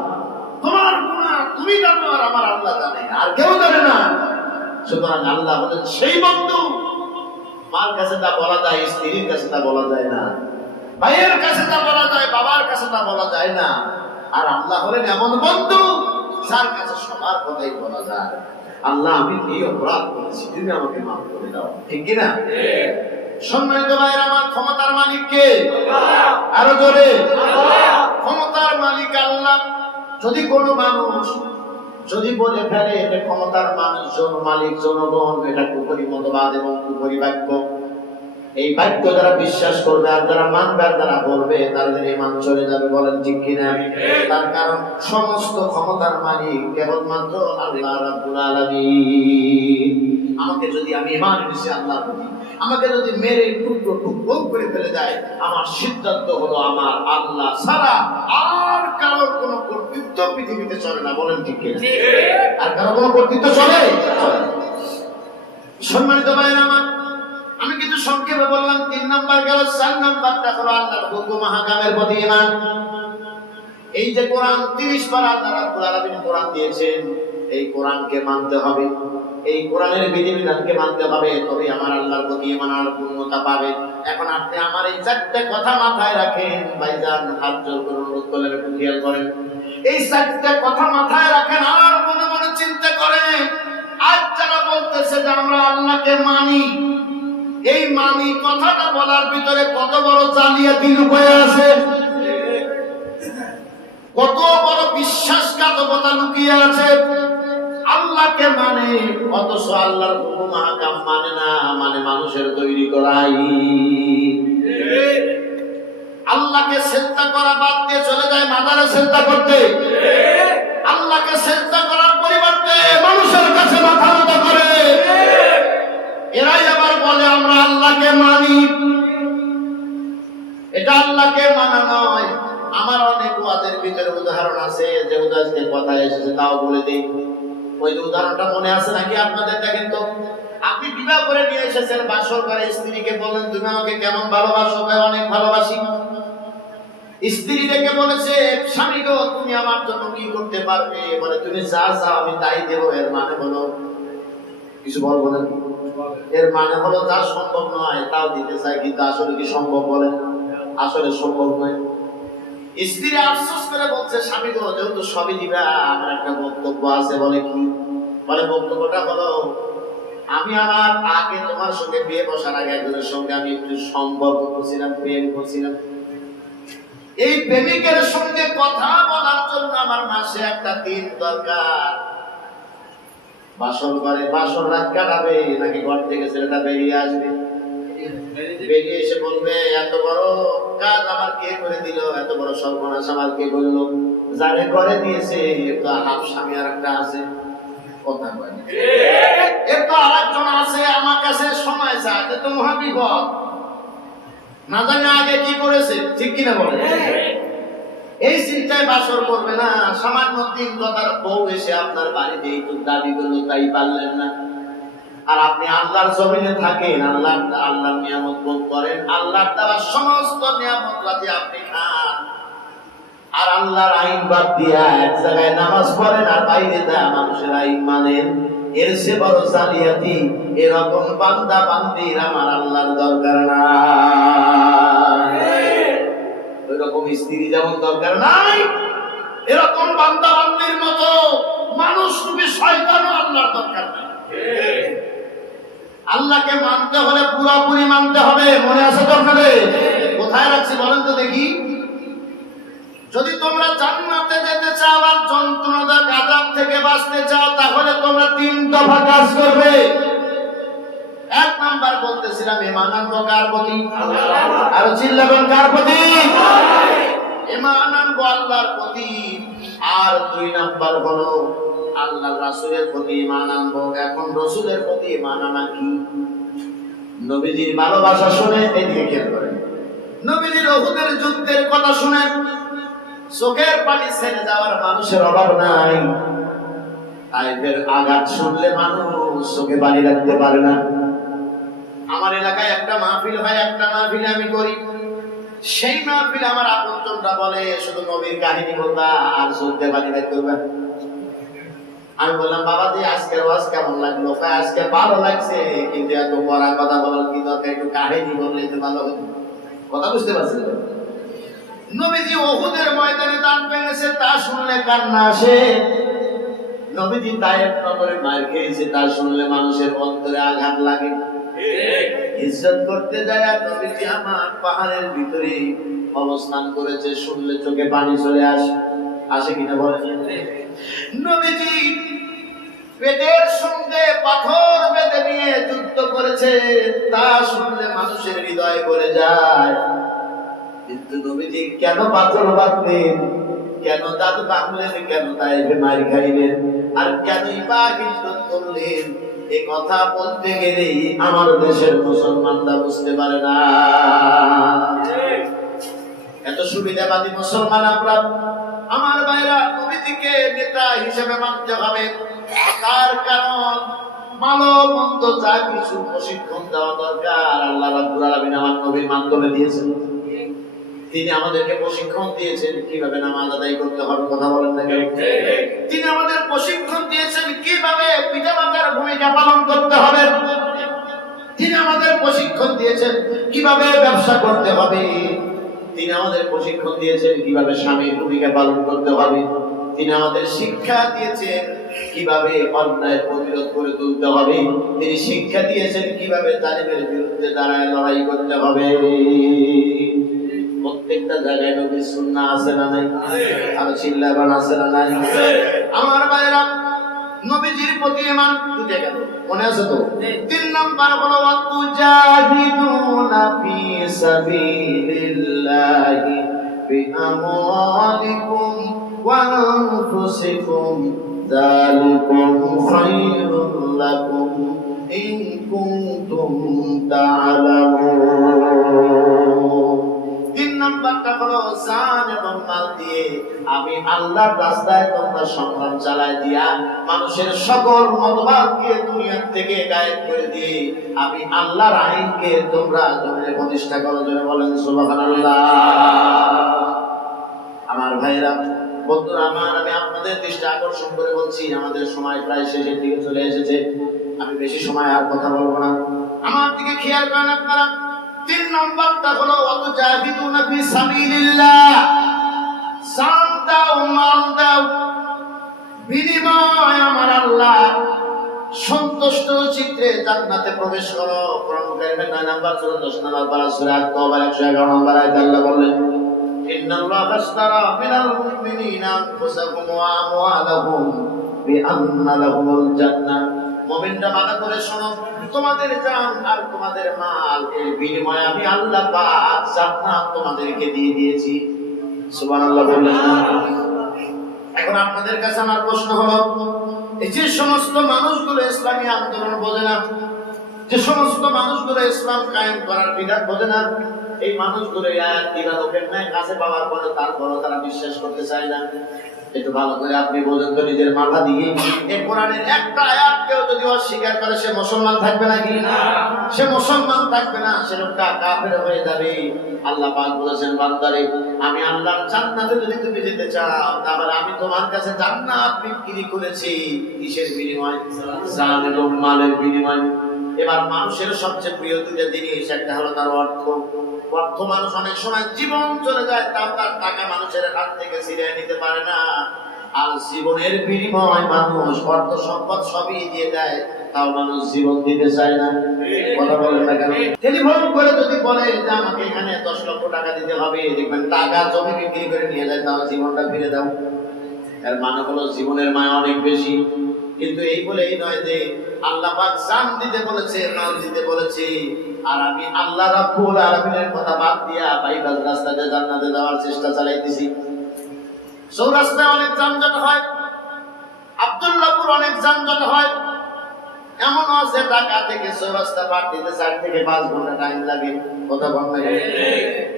তোমার গুনাহ তুমি জানো আর আমার আল্লাহ জানে, আর কেউ জানে না। সুতরাং আল্লাহ বলেন সেই বন্ধু, মার কাছে তা বলা যায়, স্ত্রীর কাছে তা বলা যায় না, ভাইয়ের কাছে তা বলা যায়, বাবার কাছে তা বলা যায় না। আর আল্লাহ হলেন এমন বন্ধু যার কাছে সবার কথাই বলা যায়। আল্লাহ আমি এই অপরাধ করেছি, তুমি আমাকে মাফ করে দাও, ঠিক কি না? সম্মানিত ভাইয়েরা আমার, ক্ষমতার মালিক কে? আরো জোরে, ক্ষমতার মালিক আল্লাহ। যদি কোনো মানুষ যদি বলে ফেলে যে ক্ষমতার মানুষ মালিক জনগণ, এটা কুফরি মতবাদ এবং কুফরি বাক্য। এই বাক্য যারা বিশ্বাস করবে আর যারা মানবে আর যারা বলবে তাদের ঈমান চলে যাবে, বলেন ঠিক কিনা? তার কারণ সমস্ত ক্ষমতার মালিক কেবলমাত্র আল্লাহ রাব্বুল আলামিন। আমাকে যদি আমি ঈমান এনেছি আল্লাহর প্রতি, আমাকে যদি মেরে টুকরো টুকরো করে ফেলে দেয়, আমার সিদ্ধান্ত হলো আমার আল্লাহ ছাড়া আর কারোর কোনো কর্তৃত্ব পৃথিবীতে চলে না, বলেন ঠিক কিনা? আর কারোর কোনো কর্তৃত্ব চলে? সম্মানিত ভাইয়েরা আমার, আমি কিন্তু সংক্ষেপে বললাম 3 নাম্বার গেল, 4 নাম্বারটা হলো আল্লাহর হুকুম হাকামের প্রতি ঈমান। এই যে কোরআন 30 পারা আল্লাহ রাব্বুল আলামিন কোরআন দিয়েছেন, এই কোরআনকে মানতে হবে, এই কোরআনের বিধিবিধানকে মানতে হবে, তবে আমার আল্লাহর প্রতি ঈমান আর পূর্ণতা পাবে। এখন আপনি আমার এই 4টে কথা মাথায় রাখেন, ভাইজান হাত জোর করে অনুরোধ করলেন একটু খেয়াল করেন। এই 4টে কথা মাথায় রাখেন আর মনে মনে চিন্তা করেন, আজ যারা বলতেছে যে আমরা আল্লাহকে মানি, এই মানি কথাটা বলার ভিতরে কত বড় জালিয়াতি লুকিয়ে আছে, কত বড় বিশ্বাসঘাতকতা লুকিয়ে আছে। আল্লাহকে মানে অথচ আল্লাহর হুকুম আহকাম মানে না, মানে মানুষের তৈরি করা আইন। আল্লাহকে সিজদা করা বাদ দিয়ে চলে যায় মাজারে সিজদা করতে, আল্লাহকে সিজদা করার পরিবর্তে মানুষের কাছে মাথা নত করে। এরাই আবার বলে আমরা আল্লাহকে মানি। এটা আল্লাহকে মানা নয়। আমার অনেক ওয়াজের ভিতরে উদাহরণ আছে, যে উদাহরণে কথা এসেছে তাও বলে দিই। ওই যে উদাহরণটা মনে আছে নাকি আপনাদের? দেখেন তো, আপনি বিবাহ করে নিয়ে এসেছেন বাসর ঘরে, স্ত্রীকে বলেন তুমি আমাকে কেমন ভালোবাসো? অনেক ভালোবাসি। স্ত্রী দেখে বলেছে স্বামী গো তুমি আমার জন্য কি করতে পারবে? বলে তুমি যা চাও আমি তাই দেব। এর মানে হলো কিছু বলবো না, এর মানে হলো যা সম্ভব নয় তাও দিতে চাই, কিন্তু আসলে কি সম্ভব? বলেন আসলে সম্ভব নয়। স্ত্রী আফসোস করে বলছে স্বামী গো যেহেতু সবই দিবা, আমার একটা বক্তব্য আছে। বলে কি? বলে বক্তব্যটা হলো আমি আমার আগে তোমার সঙ্গে বিয়ে বসার আগে একজনের সঙ্গে আমি একটু সম্পর্ক করছিলাম, প্রেম করছিলাম। এই প্রেমিকের সঙ্গে কথা বলার জন্য আমার মাসে একটা দিন দরকার। বাসর ঘরে বাসর রাত কাটাবে নাকি ঘর থেকে ছেলেটা বেরিয়ে আসবে, বেরিয়ে এসে বলবে এত বড় কাজ আমার কে করে দিল, এত বড় সর্বনাশ আমার কে করলো? যারে করে দিয়েছে একটা হাফ স্বামী আর একটা আছে, কথা বলে এরপর আরেকজন আছে আমার কাছে সময় চায়, তো মহাবিপদ, না জানি আগে কি করেছে, ঠিক কিনা বলে? এই চিন্তায় বাসর করবে না। সামান্য 3 কথার বউ এসে আপনার বাড়িতে একটু দাবি করলো, তাই পারলেন না। আর আপনি আল্লাহর জমিনে থাকেন, আল্লাহর নিয়ামত ভোগ করেন, আল্লাহর দেওয়া সমস্ত নিয়ামত রাতে আপনি খান, আর আল্লাহর আইন বাদ দিয়া এক জায়গায় নামাজ পড়েন আর বাইরে দেয়া মানুষের আইন মানেন। এর সে বড় জালিয়াতি এরকম বান্দা বান্দির আমার আল্লাহর দরকার নাই। ওইরকম স্ত্রী যেমন দরকার নাই, এরকম বান্দা বান্দির মতো মানুষ রূপী শয়তানও আল্লাহর দরকার নাই। আল্লাহকে মানতে হলে পুরোপুরি মানতে হবে। মনে আছে তো আপনাদের? কোথায় রাখছি বলেন তো দেখি। যদি তোমরা জান্নাতে যেতে চাও আর যন্ত্রণাদায়ক আযাব থেকে বাঁচতে চাও, তাহলে তোমরা 3 দফা কাজ করবে। 1 নাম্বার বলতেছিলাম ঈমান আনবো কার প্রতি? আর চিল্লাবেন কার প্রতি? ঈমান আনবো আল্লাহর প্রতি। আর 2 নাম্বার হলো আল্লাহ রাসূলের প্রতি ঈমান আনবো। এখন রাসূলের প্রতি ঈমান আনা কি? নবীজির ভালোবাসা শুনে এদিকে খেয়াল করেন, নবীজির উহুদের যুদ্ধের কথা শুনে চোখের পানি ছেড়ে যাওয়ার মানুষের অভাব নাই। তাইফের আঘাত শুনলে মানুষ চোখে পানি রাখতে পারে না। আমার এলাকায় একটা মাহফিল হয়, একটা মাহফিলে আমি করি, সেই মাহফিলে আমার আপনজনরা বলে শুধু নবীর কাহিনী বলবা আর চোখে পানি রাখতে হবে। আমি বললাম বাবাজি আজকের ওয়াজ কেমন লাগলো? আজকে ভালো লাগছে, কিন্তু এত পড়া কথা বলার কি দরকার, একটু কাহিনী বললে তো ভালো হতো। কথা বুঝতে পারছেন? নবীজি উহুদের ময়দানে দান পেয়েছে তা শুনলে কান্না আসে। নবীজি তায়েফ নগরে মার খেয়েছে তা শুনলে মানুষের অন্তরে আঘাত লাগে। ইজ্জত করতে যায় আর নবীজি আমার পাহাড়ের ভিতরে অবস্থান করেছে শুনলে চোখে পানি চলে আসে। আসে কিনা বলেন? নবীজি পেটের সঙ্গে পাথর বেঁধে নিয়ে যুদ্ধ করেছে তা শুনলে মানুষের হৃদয় ভরে যায়। কিন্তু নবীজি কেন পাথর বাঁধলেন, কেন দাঁত বাঁধলেন, কেন তাইফে মার খাইলেন, আর কেনই বা হিজরত করলেন, এই কথা বলতে গেলেই আমার দেশের মুসলমানরা বুঝতে পারে না। এত সুবিধাবাদী মুসলমান আমরা। আমার ভাইরা, নবীজিকে নেতা হিসেবে মানতে হবে। তার কারণ ভালো মন্দ যা কিছু প্রশিক্ষণ দেওয়া দরকার আল্লাহ রাব্বুল আলামিন আমার নবীর মাধ্যমে দিয়েছেন। তিনি আমাদেরকে প্রশিক্ষণ দিয়েছেন কিভাবে নামাজ আদায় করতে হবে। কথা বলেন না কেন? তিনি আমাদের প্রশিক্ষণ দিয়েছেন কিভাবে পিতামাতার ভূমিকা পালন করতে হবে। তিনি আমাদের প্রশিক্ষণ দিয়েছেন কিভাবে ব্যবসা করতে হবে। তিনি আমাদের প্রশিক্ষণ দিয়েছেন কিভাবে স্বামীর ভূমিকা পালন করতে হবে। তিনি আমাদের শিক্ষা দিয়েছেন কিভাবে অন্যায় প্রতিরোধ করে তুলতে হবে। তিনি শিক্ষা দিয়েছেন কিভাবে জালিমের বিরুদ্ধে দাঁড়ায় লড়াই করতে হবে। প্রত্যেকটা জায়গায় নবীর সুন্নাহ আছে না নাই? আর চিল্লাবান আছে না নাই? আমার ভাইরা, নবীজির প্রতি ঈমান দুটে গেল, মনে আছে তো? 3 নাম্বার হলো ওয়াতুজাহিদুনা ফি সাবিলিল্লাহি বিআমওয়ালিকুম ওয়া আনফুসিকুম যালিকুম খায়রুল লাকুম ইন কুনতুম তা'লামুন। 3 নাম্বারটা হলো জান এবং মাল দিয়ে আমি আল্লাহর রাস্তায় তোমরা সংগ্রাম চালায় দিয়া মানুষের সকল মতবাদকে দুনিয়া থেকে গায়েব করে দিয়ে আমি আল্লাহর আইনকে তোমরা জমিনে প্রতিষ্ঠা করো। জন্য বলেন সুবহানাল্লাহ। আমার ভাইরা, বন্ধুরা আমার, আমি আপনাদের দৃষ্টি আকর্ষণ করে বলছি, আমাদের সময় প্রায় শেষের দিকে চলে এসেছে। আমি বেশি সময় আর কথা বলবো না, আমার দিকে খেয়াল করেন আপনারা। 3 নম্বরটা হলো ওয়াতুজাহিদুনা ফি সাবিলিল্লাহ। জান দাও, মাল দাও, বিনিময় আমার আল্লাহ সন্তুষ্ট চিত্রে জান্নাতে প্রবেশ করো। কোরআন কারীমের 9 নম্বর সূরা 10 নম্বর পারা সূরা আত-তাওবার 111 নম্বর আয়াতে আল্লাহ বললেন, ইন্নাল্লাহা আশতারা মিনাল মুমিনিনা আনফুসাহুম ওয়া আমওয়ালাহুম বিআন্না লাহুমুল জান্নাহ। মুমিনরা মানা করে শোনো, তোমাদের জান আর তোমাদের মাল এর বিনিময়ে আমি আল্লাহ পাক জান্নাত তোমাদেরকে দিয়ে দিয়েছি। সুবহানাল্লাহ বললেন না? এখন আপনাদের কাছে আমার প্রশ্ন হলো, এই যে সমস্ত মানুষগুলো ইসলামী আন্দোলন বোঝে না, যে সমস্ত মানুষগুলো ইসলাম কায়েম করার বিধান বোঝে না, এই মানুষগুলো আয়াত ইবাদতের ন্যায় কাছে পাওয়ার পরে তারপরও তারা বিশ্বাস করতে চায় না। একটু ভালো করে আপনি বোঝেন তো নিজের মাথা দিয়ে, এই কোরআনের একটা আয়াত কেউ যদি অস্বীকার করে সে মুসলমান থাকবে নাকি? সে মুসলমান থাকবে না, সে লোকটা কাফের হয়ে যাবে। আল্লাহ পাক বলেছেন, বান্দারে আমি আল্লাহর জান্নাতে যদি তুমি যেতে চাও তাহলে আমি তোমার কাছে জান্নাত বিক্রি করেছি। কিসের বিনিময়? জান এবং মালের বিনিময়। এবার মানুষের সবচেয়ে প্রিয় দুটো জিনিস, একটা হলো তার অর্থ। অর্থ মানুষ অনেক সময় জীবন চলে যায় তাও তার টাকা মানুষের হাত থেকে ছিনিয়ে নিতে পারে না। আর জীবনের বিনিময় মানুষ অর্থ সম্পদ সবই দিয়ে দেয়, তাও মানুষ জীবন দিতে চায় না। কথা বলেন না কেন? টেলিফোন করে যদি বলে যে আমাকে এখানে 10 লক্ষ টাকা দিতে হবে, দেখবেন টাকা জমি বিক্রি করে নিয়ে যায়, তাও জীবনটা ফিরে দাও। এর মানে হলো জীবনের মায়া অনেক বেশি। কিন্তু এই বলেই নয় যে আল্লাহ পাক জান দিতে বলেছে, মাল দিতে বলেছে, আর আমি আল্লাহ রাব্বুল আলামিনের কথা বাদ দিয়া বাইপাস রাস্তাতে জান্নাতে যাওয়ার চেষ্টা চালাইতেছি। চৌরাস্তায় অনেক যানজট হয়, আব্দুল্লাহপুর অনেক যানজট হয়, এমন আছে ঢাকা থেকে চৌরাস্তা পার দিতে 4 থেকে 5 ঘন্টা টাইম লাগে। কথা বল না?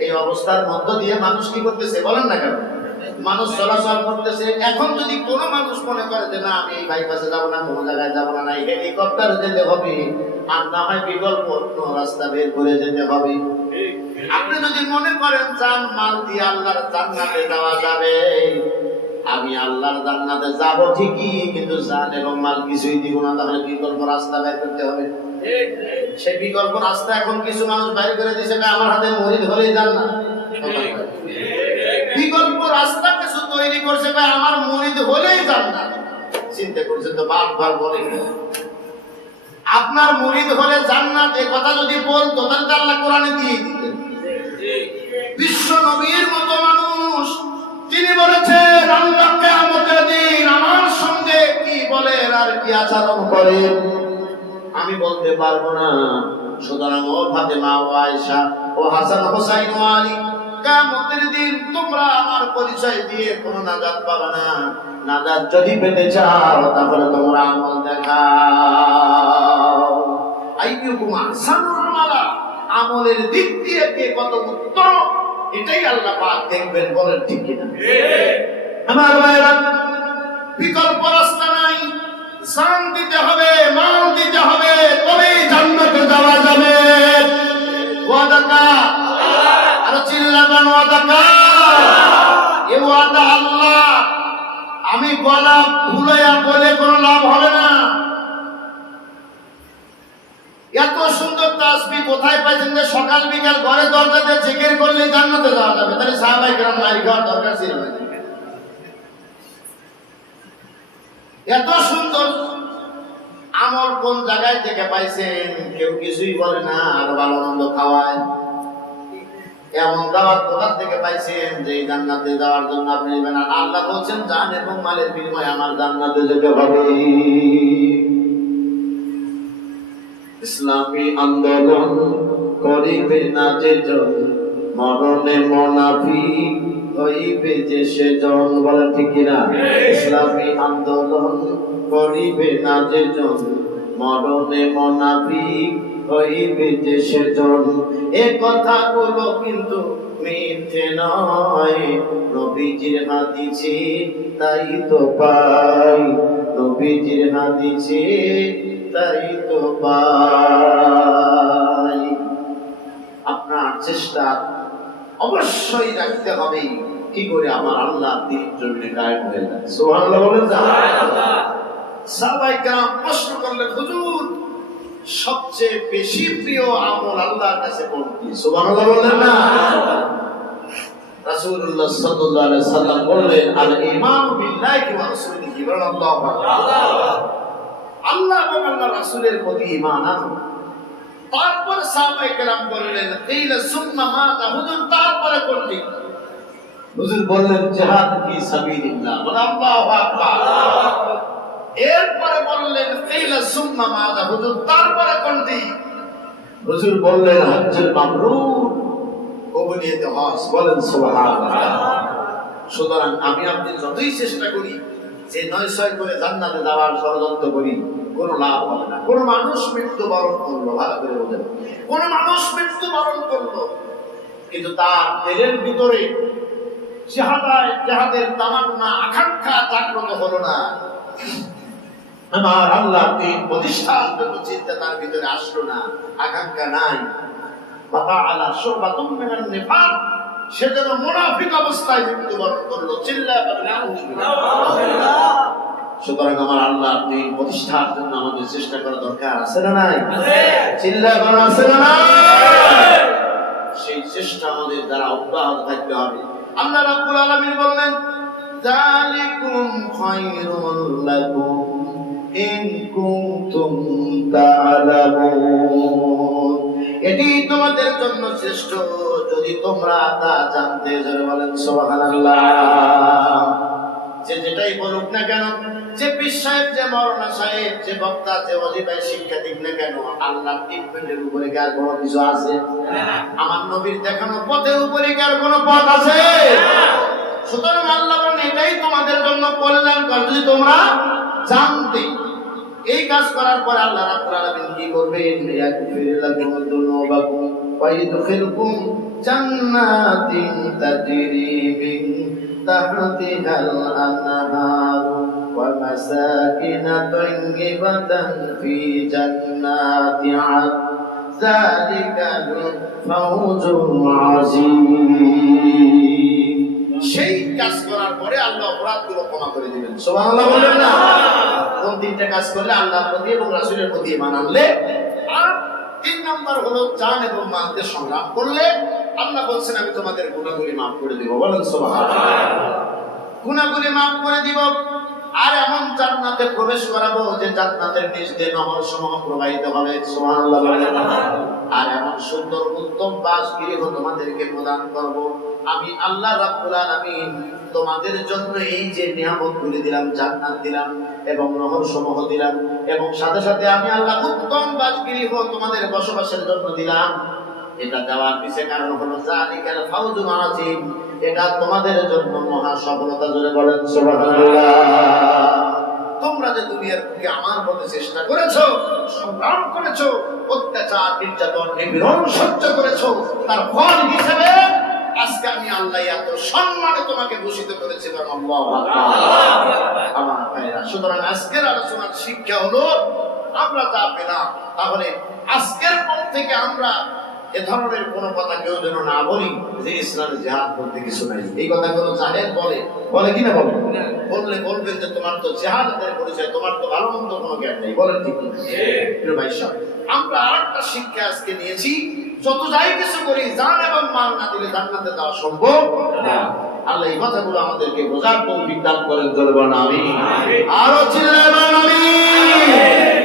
এই অবস্থার মধ্য দিয়ে মানুষ কি করতেছে বলেন না কেন? মানুষ চলাচল করতেছে। এখন যদি কোনো মানুষ মনে করে যে না আমি এই বাইপাসে যাবো না, কোনো জায়গায় যাবো না, এই হেলিকপ্টারে যেতে হবে, আর না হয় বিকল্প অন্য রাস্তা বের করে যেতে হবে। আপনি যদি মনে করেন যান মাল দিয়ে আল্লাহর জান্নাতে যাওয়া যাবে, আমি আল্লাহর জান্নাতে যাব ঠিকই, কিন্তু জান এবং মাল কিছুই দিব না, তাহলে বিকল্প রাস্তা বের করতে হবে। সেই বিকল্প রাস্তা এখন কিছু মানুষ বাইর করে দিয়েছে, আমার হাতে মরিদ হলেই জান্নাত। বিকল্প রাস্তা কিছু তৈরি করছে, আমার মরিদ হলেই জান্নাত। চিন্তা করছেন তো? বারবার বলেন আপনার মুরিদ হলে জান্নাত, এই কথা যদি বলতো তাহলে আল্লাহ কোরআনে দিয়ে দিতেন। বিশ্ব নবীর মতো মানুষ, তিনি বলেছেন আল্লাহ কিয়ামতের দিন আমার সঙ্গে কি বলেন আর কি আচরণ করেন আমি বলতে পারবো না। সুতরাং ও ফাতেমা, ও আয়েশা, ও হাসান, হোসাইন, ও আলী, কিয়ামতের দিন তোমরা আমার পরিচয় দিয়ে কোনো নাজাত পাবে না। নাজাত যদি পেতে চাও তাহলে তোমরা আমল দেখাও। আইয়ুকুম আহসানু আমালা, আমলের দিক দিয়ে কে কত উত্তম এটাই আল্লাহ পাক দেখবেন। বলেন ঠিক কিনা? আমার ভাইরা, বিকল্প রাস্তা নাই, জান দিতে হবে, মাল দিতে হবে, তবেই জান্নাতে যাওয়া যাবে। ওয়াদা কার? আর চিল্লাবেন ওয়াদা কার? এ ওয়াদা আল্লাহ। আমি গলা ভুলাইয়া বলে কোনো লাভ হবে না। এত সুন্দর তাসবিহ কোথায় পাইছেন যে সকাল বিকাল ঘরে দরজাতে জিকির করলে জান্নাতে যাওয়া যাবে? তাহলে সাহাবায়ে কেরাম মাইর খাওয়ার দরকার ছিল না। এত সুন্দর আমল কোন জায়গায় থেকে পাইছেন? কেউ কিছুই বলে না, আর ভালো মন্দ খাওয়ায়। এমন দাওয়াত কোথা থেকে পাইছেন যে জান্নাতে যাওয়ার জন্য আপনি নেবেন? আর আল্লাহ বলছেন জান এবং মালের বিনিময়ে আমার জান্নাতে যেতে হবে। ইসলামী আন্দোলন করিবে না যেজন, মরণে মুনাফিক হইবে যে সেজন। বলে ঠিক কিনা? ইসলামী আন্দোলন করিবে না যেজন, মরণে মুনাফিক হইবে যে সেজন। এ কথাগুলো কিন্তু মিথ্যে নয়, নবীজির হাদিসে তাই তো পাই, নবীজির হাদিসে তাই তো পাই। আপনার চেষ্টা অবশ্যই রাখতে হবে কি করে আমার আল্লাহ দ্বীন জমিনে কায়েম হয়ে যায়। সুবহানাল্লাহ বলেন না? সাহাবায়ে কেরাম প্রশ্ন করলেন, হুজুর সবচেয়ে বেশি প্রিয় আমল আল্লাহর কাছে কোনটি? সুবহানাল্লাহ বলেন না? রাসূলুল্লাহ সাল্লাল্লাহু আলাইহি সাল্লাম বললেন, আল ঈমানু বিল্লাহি ওয়া রাসূলিহি। আল্লাহু আকবার। আল্লাহ এবং আল্লাহর রাসূলের প্রতি ঈমান আনো। তারপর সাহাবায়ে কেরাম বললেন, কিলা সুম্মা মাযা? হুজুর তারপরে কোনটি? হুজুর বললেন, জিহাদ ফি সাবিলিল্লাহ। আল্লাহু আকবার। এরপরে বললেন, কিলা সুম্মা মাযা? হুজুর তারপরে কোনটি? হুজুর বললেন, হজ্জুল মাবরুর, কবুলিয়ত হজ। বলেন সুবহানাল্লাহ। সুতরাং আমি আপনি যতই চেষ্টা করি যে 9-6 করে জান্নাতে যাওয়ার ষড়যন্ত্র করি, কোনো লাভ হবে না। কোন মানুষ মৃত্যুবরণ করলো, ভালো করে বোঝেন, কোন মানুষ মৃত্যুবরণ করলো, কিন্তু তার দিলের ভিতরে জিহাদের তামান্না, আকাঙ্ক্ষা জাগ্রত হলো না। আমার আল্লাহর দ্বীন প্রতিষ্ঠার জন্য চিন্তা তার ভিতরে আসলো না, আকাঙ্ক্ষা নাই। বাবা আলা শুরবাতুম মিনান নিফাক, সে যেন মুনাফিক অবস্থায় মৃত্যুবরণ করলো। চিল্লায়া বলেন আলহামদুলিল্লাহ। সুতরাং আমার আল্লাহর দ্বীন প্রতিষ্ঠার জন্য আমাদের চেষ্টা করা দরকার আছে না নাই? চিল্লায়া বলেন আছে না নাই? সেই চেষ্টা আমাদের দ্বারা অব্যাহত থাকতে হবে। আল্লাহ রাব্বুল আলামিন বললেন, যালিকুম খায়রুল লাকুম ইন কুনতুম তা'লামুন। এটি তোমাদের জন্য শ্রেষ্ঠ যদি তোমরা তা জানতে। জোরে বলেন সুবহানাল্লাহ। যে যেটাই বলুক না কেন, যে পীর সাহেব, যে মাওলানা সাহেব, যে বক্তা, যে ওয়াজিবায় শিক্ষা দিক না কেন, আল্লাহর ট্রিটমেন্টের উপরে কি আর কোনো কিছু আছে? আমার নবীর দেখানো পথের উপরে কি আর কোনো পথ আছে? সুতরাং আল্লাহ বলেন এটাই তোমাদের জন্য কল্যাণকর যদি তোমরা জানতে। এই কাজ করার পর আল্লাহ রাব্বুল আলামিন কি করবেন? ইয়াগফির লাকুম যুনুবাকুম ওয়া ইদখিলকুম জান্নাতিন তাজরি মিন তাহতিহাল আনহার ওয়া মাসাকিন তাইয়্যিবাতান ফি জান্নাতি আদ যালিকাল ফাওজুল আযীম। সেই কাজ করার পরে আল্লাহ অপরাধগুলো ক্ষমা করে দিবেন। সুবহানাল্লাহ বলেন না? কোন তিনটা কাজ করলে আল্লাহর প্রতি এবং রাসূলের প্রতি ঈমান আনলে? আর ৩ নাম্বার হলো জান এবং মালকে সংগ্রাম করলে আল্লাহ বলছেন আমি তোমাদের গুনাহগুলি মাফ করে দেব। বলেন সুবহানাল্লাহ। গুনাহগুলি মাফ করে দিব আর এমন জান্নাতে প্রবেশ করাবো যে জান্নাতের নিচ দিয়ে নহর সমূহ প্রবাহিত হবে। সুবহানাল্লাহ বলেন। আর এমন সুন্দর উত্তম বাসগৃহ তোমাদেরকে প্রদান করব। আমি আল্লাহ রাব্বুল আলামিন তোমাদের জন্য এই যে নিয়ামতগুলি দিলাম, জান্নাত দিলাম এবং নহর সমূহ দিলাম, এবং সাথে সাথে আমি আল্লাহ উত্তম বাসগৃহ তোমাদের বসবাসের জন্য দিলাম। এটা দেওয়ার পিছনে কারণ হলো যালিকাল ফাওজুল আযীম, এটা তোমাদের জন্য মহা সফলতা। জোরে বলেন সুবহানাল্লাহ। তোমরা যে দুনিয়ার বুকে আমার পথে চেষ্টা করেছো, সংগ্রাম করেছো, অত্যাচার নির্যাতন নিপীড়ন সহ্য করেছো, তার ফল হিসেবে আজকে আমি আল্লাহ এত সম্মানে তোমাকে ভূষিত করেছি। আল্লাহু আকবার। আমার ভাইরা, সুতরাং আজকের আলোচনার শিক্ষা হলো আমরা যা পেলাম, তাহলে আজকের পর থেকে আমরা এ ধরনের কোন কথা কেউ যেন না বলি যে ইসলামে জিহাদ বলতে কিছু নাই। এই কথা কোনো জাহেল বলে কিনা? বললে বলবেন যে তোমার তো জিহাদের পরিচয়, তোমার তো ভালো মন্দ কোনো জ্ঞান নেই। বলেন ঠিক না? প্রিয় ভাই সাহেব, আমরা আরেকটা শিক্ষা আজকে নিয়েছি, যত যাই কিছু করি জান এবং মাল না দিলে জান্নাতে যাওয়া সম্ভব না। আল্লাহ এই কথাগুলো আমাদেরকে বোঝার তৌফিক দান করেন। জোরে বলেন আমিন। আরো চিল্লায় বলেন আমিন।